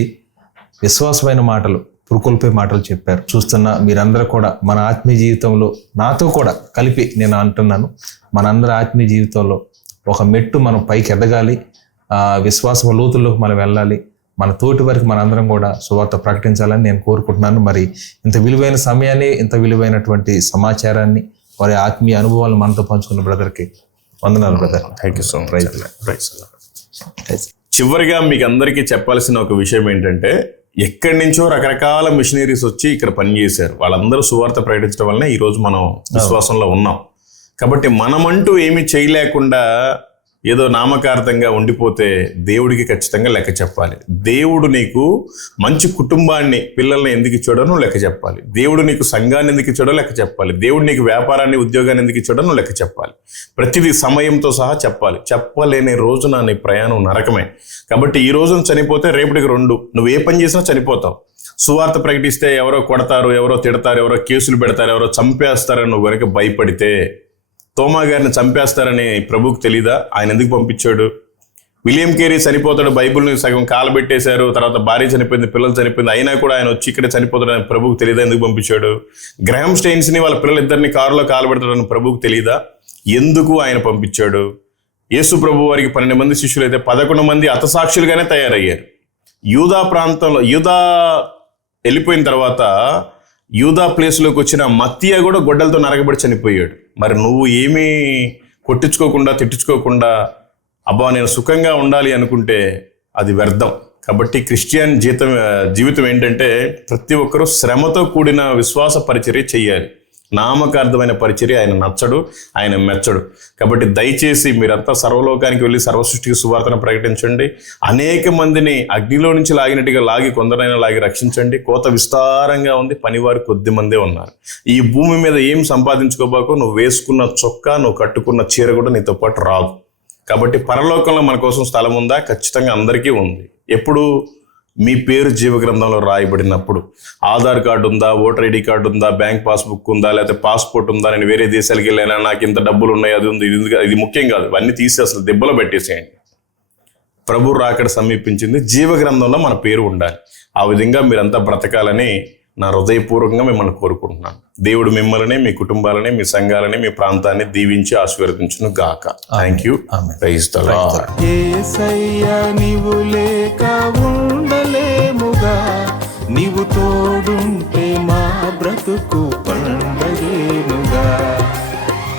విశ్వాసమైన మాటలు, పురుకొల్పే మాటలు చెప్పారు. చూస్తున్న మీరందరూ కూడా మన ఆత్మీయ జీవితంలో, నాతో కూడా కలిపి నేను అంటున్నాను, మనందరి ఆత్మీయ జీవితంలో ఒక మెట్టు మనం పైకి ఎదగాలి, విశ్వాస లోతుల్లోకి మనం వెళ్ళాలి, మన తోటి వరకు మనందరం కూడా సువార్త ప్రకటించాలని నేను కోరుకుంటున్నాను. మరి ఇంత విలువైన సమయాన్ని, ఇంత విలువైనటువంటి సమాచారాన్ని, వారి ఆత్మీయ అనుభవాలను మనతో పంచుకున్న బ్రదర్కి వందనాలు brother. Thank you so much. చివరిగా మీకు అందరికీ చెప్పాల్సిన ఒక విషయం ఏంటంటే, ఎక్కడి నుంచో రకరకాల మిషనరీస్ వచ్చి ఇక్కడ పనిచేశారు. వాళ్ళందరూ సువార్త ప్రకటించడం వల్లనే ఈరోజు మనం విశ్వాసంలో ఉన్నాం. కాబట్టి మనమంటూ ఏమీ చేయలేకుండా ఏదో నామకార్థంగా ఉండిపోతే దేవుడికి ఖచ్చితంగా లెక్క చెప్పాలి. దేవుడు నీకు మంచి కుటుంబాన్ని, పిల్లల్ని ఎందుకు ఇచ్చాడో నువ్వు లెక్క చెప్పాలి. దేవుడు నీకు సంఘాన్ని ఎందుకు ఇచ్చాడో లెక్క చెప్పాలి. దేవుడు నీకు వ్యాపారాన్ని, ఉద్యోగాన్ని ఎందుకు ఇచ్చాడో నువ్వు లెక్క చెప్పాలి. ప్రతిదీ సమయంతో సహా చెప్పాలి. చెప్పలేని రోజున నీ ప్రయాణం నరకమే. కాబట్టి ఈ రోజున చనిపోతే రేపటికి 2, నువ్వు ఏ పని చేసినా చనిపోతావు. సువార్త ప్రకటిస్తే ఎవరో కొడతారు, ఎవరో తిడతారు, ఎవరో కేసులు పెడతారు, ఎవరో చంపేస్తారని నువ్వు కనుక భయపడితే, తోమా గారిని చంపేస్తారని ప్రభువుకు తెలీదా? ఆయన ఎందుకు పంపించాడు? విలియం కేరీ చనిపోతాడు, బైబిల్ని సగం కాలబెట్టేశారు, తర్వాత భార్య చనిపోయింది, పిల్లలు చనిపోయింది, అయినా కూడా ఆయన వచ్చి ఇక్కడ చనిపోతాడని ప్రభువుకు తెలీదా? ఎందుకు పంపించాడు? గ్రహం స్టెయిన్స్ని వాళ్ళ పిల్లలిద్దరిని కారులో కాలబెడతాడని ప్రభువుకు తెలీదా? ఎందుకు ఆయన పంపించాడు? యేసు ప్రభు వారికి 12 మంది శిష్యులు అయితే 11 మంది హతసాక్షులుగానే తయారయ్యారు. యూదా ప్రాంతంలో, యూదా వెళ్ళిపోయిన తర్వాత యూదా ప్లేస్లోకి వచ్చిన మత్తీయ కూడా గొడ్డలతో నరకబడి చనిపోయాడు. మరి నువ్వు ఏమీ కొట్టించుకోకుండా, తిట్టించుకోకుండా, అబ్బా నేను సుఖంగా ఉండాలి అనుకుంటే అది వ్యర్థం. కాబట్టి క్రిస్టియన్ జీవితం ఏంటంటే, ప్రతి ఒక్కరూ శ్రమతో కూడిన విశ్వాస పరిచర్య చెయ్యాలి. నామకార్థమైన పరిచర్య ఆయన నచ్చడు, ఆయన మెచ్చడు. కాబట్టి దయచేసి మీరంతా సర్వలోకానికి వెళ్ళి సర్వసృష్టికి సువార్తను ప్రకటించండి. అనేక మందిని అగ్నిలో నుంచి లాగినట్టుగా లాగి, కొందరైనా లాగి రక్షించండి. కోత విస్తారంగా ఉంది, పనివారు కొద్ది మందే ఉన్నారు. ఈ భూమి మీద ఏం సంపాదించుకోబాకు. నువ్వు వేసుకున్న చొక్కా, నువ్వు కట్టుకున్న చీర కూడా నీతో పాటు రాదు. కాబట్టి పరలోకంలో మన కోసం స్థలం ఉందా? ఖచ్చితంగా అందరికీ ఉంది. ఎప్పుడు? మీ పేరు జీవగ్రంథంలో రాయబడినప్పుడు. ఆధార్ కార్డు ఉందా, ఓటర్ ఐడి కార్డు ఉందా, బ్యాంక్ పాస్బుక్ ఉందా, లేకపోతే పాస్పోర్ట్ ఉందా, నేను వేరే దేశాలకు వెళ్ళానా, నాకు ఇంత డబ్బులు ఉన్నాయి, అది ఉంది, ఇది ముఖ్యం కాదు. ఇవన్నీ తీసి అసలు దెబ్బలో పెట్టేసేయండి. ప్రభు రాకడ సమీపించింది, జీవగ్రంథంలో మన పేరు ఉండాలి. ఆ విధంగా మీరంతా బ్రతకాలని నా హృదయపూర్వకంగా మిమ్మల్ని కోరుకుంటున్నాను. దేవుడు మిమ్మల్ని, మీ కుటుంబాలని, మీ సంఘాలని, మీ ప్రాంతాన్ని దీవించి ఆశీర్వదించును గాక. Thank you. Praise the lord. యేసయ్యా నీవు లేక ఉండలేముగా, నీవు తోడుంటే మా బ్రతుకు పండగేనుగా.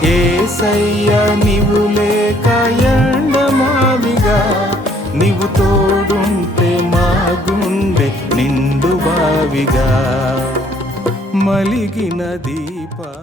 యేసయ్యా నీవు లేక ఎండమావిగా, నీవు తోడుంటే మా గుండె నిండు బావిగా మలిగిన దీప